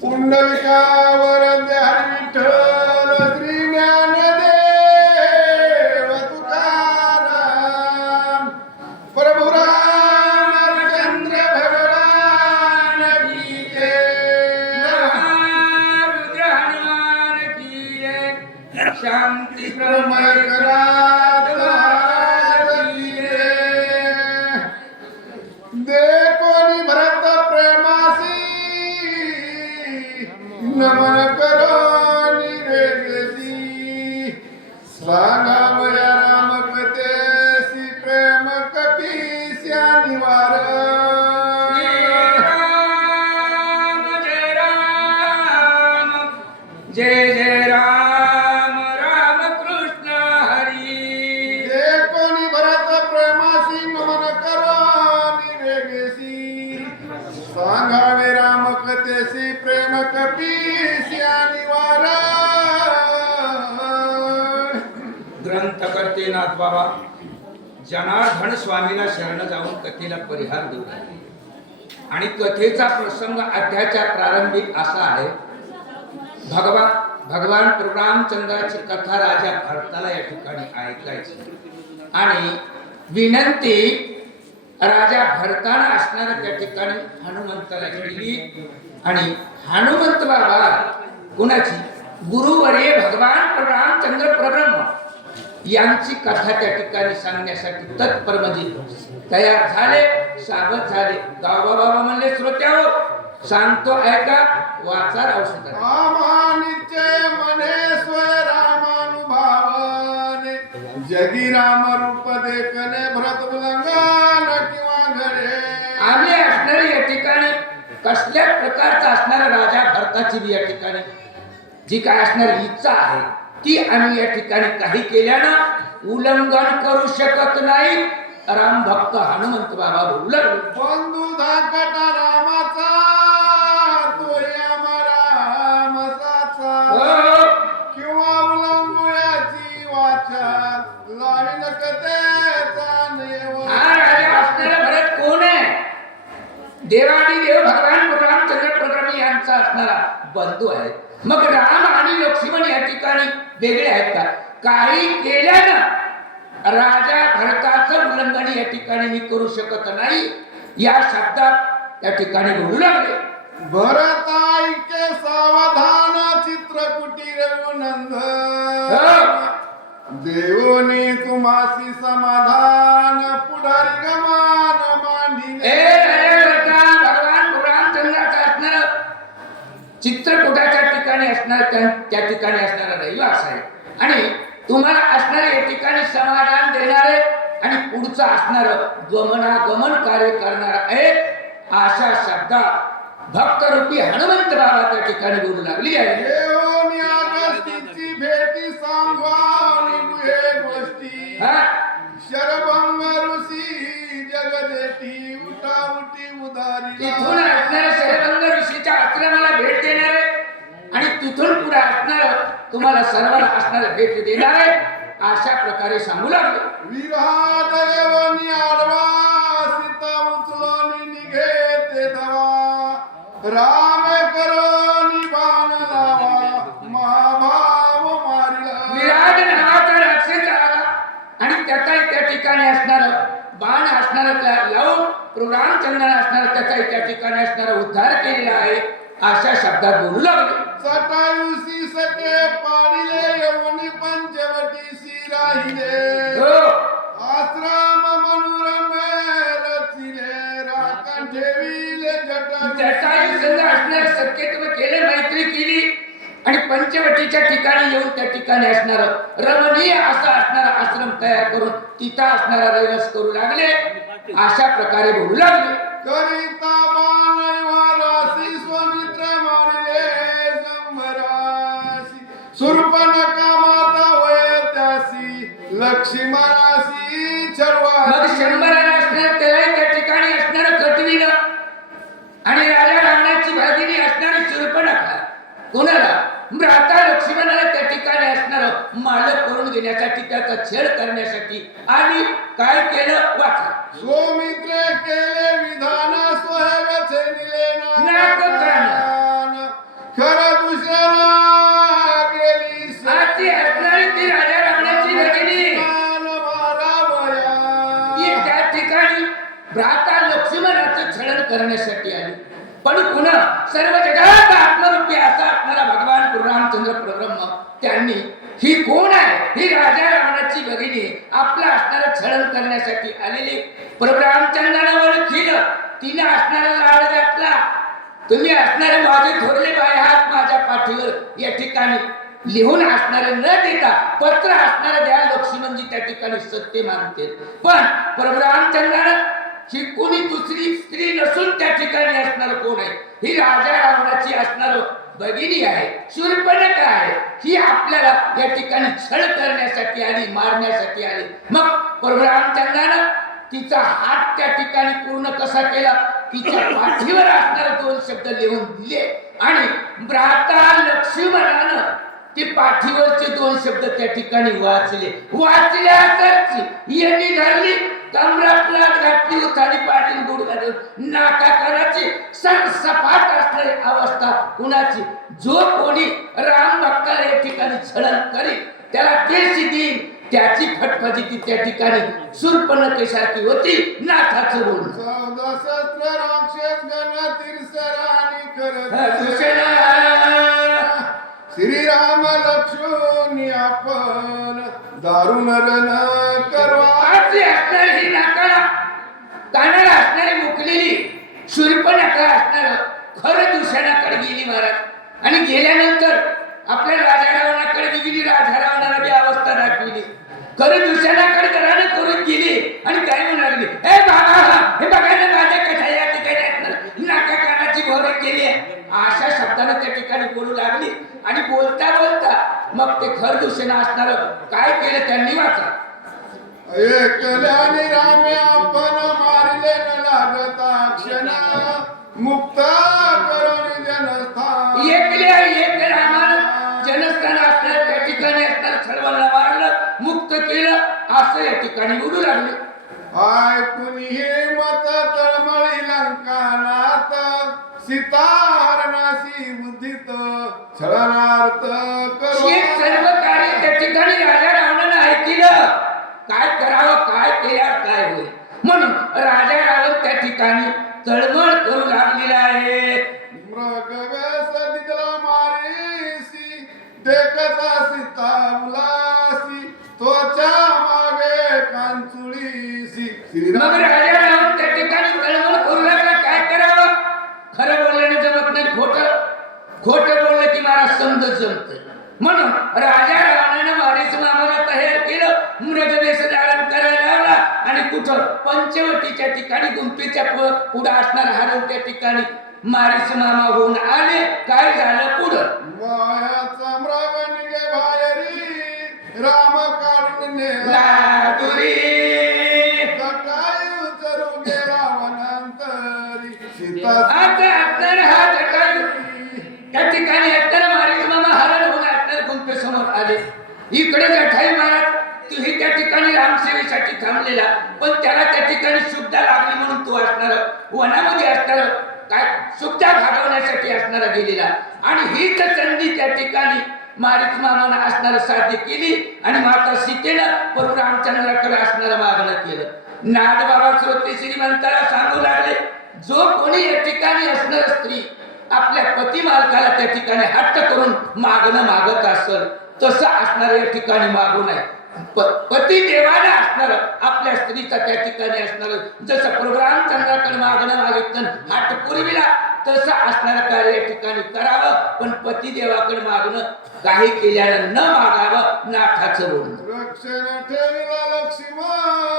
पुंडलिकावर हरी विठ्ठल श्री ज्ञानदेव तुकाराम प्रभु रामचंद्र भगवान की जय. रुद्र हनुमान की जय. शांती प्रमय करात महाराज की जय. दे कोणी भरत प्रेमासी नमन करो निरेगसी. सांगावया राम कथेसी प्रेम कपीस्या निवार. जय जय राम राम कृष्ण हरी. जे कोणी भरत प्रेमासी नमन करो निरेगसी. सांगावे राम कथेसी प्रेम कपीस्या निवार. ग्रंथ करते नाथ बाबा जनार्दन स्वामीला शरण जाऊन कथेला परिहार देऊ लागले. आणि कथेचा प्रसंग अध्यायाच्या प्रारंभी असा आहे. भगवान रामचंद्राची कथा राजा भरताला या ठिकाणी ऐकायची आणि विनंती राजा भरताना असणाऱ्या त्या ठिकाणी हनुमंताला केली. आणि हनुमंत बाबा कुणाची गुरुवर्य भगवान रामचंद्र परब्रह्म यांची कथा त्या ठिकाणी सांगण्यासाठी तत्पर म्हणजे तयार झाले, सावध झाले. गावबाबा म्हणले श्रोत्याहो सांगतो ऐका, वाचा औषध. आमानिचे मने स्वरामानुभावाने जगी राम रूप देखने भरत उल्लंघन किंवा घडे. आम्ही असणारे या ठिकाणी कसल्या प्रकारचा असणारा राजा भरताची बी या ठिकाणी जी काय असणारी इच्छा आहे ती आम्ही या ठिकाणी काही केल्यानं उल्लंघन करू शकत नाही. राम भक्त हनुमंत बाबा बोलू लागले. बंधू धाकटा रामाचा तोय रामसाचा किंवा उल्लंघुयाची वाचा लावीन कथेचा नेवा. हा राजा असणारा भरत कोण आहे? देवादिदेव भगवान रामचंद्र परब्रह्म यांचा असणारा बंधू आहे. मग राम आणि लक्ष्मण या ठिकाणी वेगळे आहेत का? काही केल्यानं राजा भरताचं उल्लंघन या ठिकाणी मी करू शकत नाही या शब्दात त्या ठिकाणी बोलू लागले. भरत ऐके सावधान चित्रकुटीर नंद देवोनी तुम्हासी समाधान पुढारी गमान मांडिले. भगवान रामचंद्राचा असणार चित्रकूटाच्या ठिकाणी असणार त्या ठिकाणी असणारा रहिवास आहे आणि तुम्हाला असणारे या ठिकाणी समाधान देणारे आणि पुढचं असणार गमनागमन कार्य करणार आहे अशा शब्दात भक्तरूपी हनुमंत बाबा त्या ठिकाणी बोलू लागली आहे. देवोनी अगस्तीची भेटी सांगवानी गुहे गोष्टी शरभंग ऋषी जगदेटी उठाउटी उदारी. तिथून असणाऱ्या शरभंग ऋषीच्या आश्रमाला भेट देणार आहे आणि तिथून पुढे असणार तुम्हाला सर्वांना असणारा भेट देणार आहे अशा प्रकारे सांगू लागले. विराट देवनी आडवा सीता उचलून निघे ते धवा राम करोनी बाण लावा महाभाव मारिला. विराट नावाचा काही त्या ठिकाणी असणारा उद्धार केलेला आहे अशा शब्दात बोलू लागले. जटायुसी सखे पाडिले यमुनी पंचवटीसी राहिले हो, आश्रम मनोरमे रचिले राखण ठेविले जटायू संघ असणार सख्यत्व केले, मैत्री केली आणि पंचवटीच्या ठिकाणी येऊन त्या ठिकाणी असणार रमणीय असा असणारा आश्रम तयार करून तिथं असणारा रहिवास करू लागले. अशा प्रकारे बोलू लागले. करिता बाणवारासी स्वामित्र मारिले संभरासी सुरपणका माता वय त्यासी लक्ष्मणासी छळवा मग शंभराला असणार त्याला त्या ठिकाणी असणार कटवीनं आणि राजा रावणाची भागिनी असणारी शूर्पणखा कोणाला भ्राता लक्ष्मणाला त्या ठिकाणी असणार मालक करून घेण्यासाठी त्याचा छेड करण्यासाठी आणि काय केलं वाचा. सोमित्रे केले विधान स्वयवचे दिले नाककान. खर दुसऱ्याला गेली आजची असणारी ती राजा रावणाची भगिनी ती त्या ठिकाणी भ्राता लक्ष्मणाचं छळन करण्यासाठी आली. पण पुन्हा सर्व जगात आत्मरूपी असा असणारा भगवान रामचंद्र परब्रह्म त्यांनी ही कोण आहे, ही राजा रावणाची भगिनी आपला असणारा छळन करण्यासाठी आलेली परब्रह्मचंद्राला ओळखीलं. तिने असणारा लाड घातला. तुम्ही असणारे माझे थोरले बाय हात माझ्या पाठीवर या ठिकाणी लिहून असणारे न देता पत्र असणारे द्या लक्ष्मणजी त्या ठिकाणी सत्य मानते. पण परब्रह्मचंद्रानं ही कोणी दुसरी स्त्री नसून त्या ठिकाणी असणार कोण आहे, ही राजा रावणाची असणार भगिनी आहे, शूर्पणखा आहे. ही आपल्याला या ठिकाणी छळ करण्यासाठी आली, मारण्यासाठी आली. मग परब्रह्मचंद्रानं तिचा हात त्या ठिकाणी पूर्ण कसा केला, तिच्या पाठीवर असणारे 2 शब्द लिहून दिले आणि भ्राता लक्ष्मणानं ते पाठीवरचे 2 शब्द त्या ठिकाणी वाचले. वाचल्यासारखी यांनी धरली, कमरातला घातली, उथाली पाठी गुडघा देऊन नाका कराची सपाट असणारी अवस्था कुणाची. जो कोणी राम भक्ताला या ठिकाणी छळन करी त्याला केसी देईन, त्याची फटफटी त्या ठिकाणी शूर्पणखेसारखी होती. नाथाचं बोलणं 14 सहस्र राक्षस गण तिरसराणी करत श्रीराम लक्ष्मणी आपण दारुण रण करवा. आजची असणारी ही नाकाला कानाला असणारी मुकलेली शूर्पणखा असणार खरं दूषणाकडे गेली महाराज. आणि गेल्यानंतर आपल्या राजा रावणाकडे गेली, राजा रावणाला बी अवस्था दाखविली. खरं दूषणाकडे घराने करून गेली आणि काय म्हणू लागली, हे बाबा हे बघायला माझ्या कथा या ठिकाणी असणार नाका कानाची भोर केली आहे अशा शब्दाने त्या ठिकाणी बोलू लागली. आणि बोलता बोलता मग ते खर दूषण असणार काय केलं त्यांनी वाचा. एकल्याने रामे आपण मारिले न लागता क्षण मुक्त करून जनस्थान. एक रामानं जनस्थान असणार त्या ठिकाणी असणार सर्वांना मारलं, मुक्त केलं असं या ठिकाणी बोलू लागले. ऐकून हे मत तळमळी लंकानात सीता हरणासी बुद्धित छळनार्थ करू. हे सर्व कार्य त्या ठिकाणी राजा रावणानं ऐकलं. काय करावं, काय केल्यावर काय होईल म्हणून राजा रावण त्या ठिकाणी तळमळ करू लागलेला आहे. मृगवेश दिदला मारीसी देखता सीता उलासी त्वचा मागे कांचुळीसी. मग राजा रावण त्या ठिकाणी तळमळ करू लागला. काय करावं, खरं बोलल्याने जमत नाही, खोटं बोललं की मला समज जमत. म्हणून राजा रावणानं मारीच मामाला तयार केलं, मृगवेश धारण करायला लावला आणि कुठं पंचवटीच्या ठिकाणी गुंफेच्या पुढं असणार हरव त्या ठिकाणी मारीच मामा होऊन आले. काय झालं पुढं, मायाचा मृग निघे बाहेरी राम काढून लादुरी जटायू चरू गेला वनांतरी सीता. आता असणार हा जटायू त्या ठिकाणी असणार मारीच मामा हरण होऊन असणार गुंफेसमोर आले. इकडे जटायू महाराज तूही त्या ठिकाणी रामसेवेसाठी थांबलेला, पण त्याला त्या ठिकाणी शुद्धा लागली म्हणून तू असणार वनामध्ये असणार काय शुद्धा भागवण्यासाठी असणारा गेलेला. आणि हीच संधी त्या ठिकाणी मारीच मामानं असणारं साध्य केली आणि माता सीतेनं परशुरामचंद्राकडे असणारं मागणं केलं. नाथ बाबा श्रोते श्रीमंताला सांगू लागले, जो कोणी या ठिकाणी असणार स्त्री आपल्या पती मालकाला त्या ठिकाणी हट्ट करून मागणं मागत असेल तसं असणार या ठिकाणी मागू नये. पती देवाने असणार आपल्या स्त्रीचा त्या ठिकाणी असणार जसं प्रभू रामचंद्राकडे मागणं मागितलं हट्ट पुरविला तसं असणारं कार्य या ठिकाणी करावं. पण पती देवाकडे मागणं काही केल्यानं न मागावं नाथाचं बोलणं. रक्षण ठेविला लक्ष्मण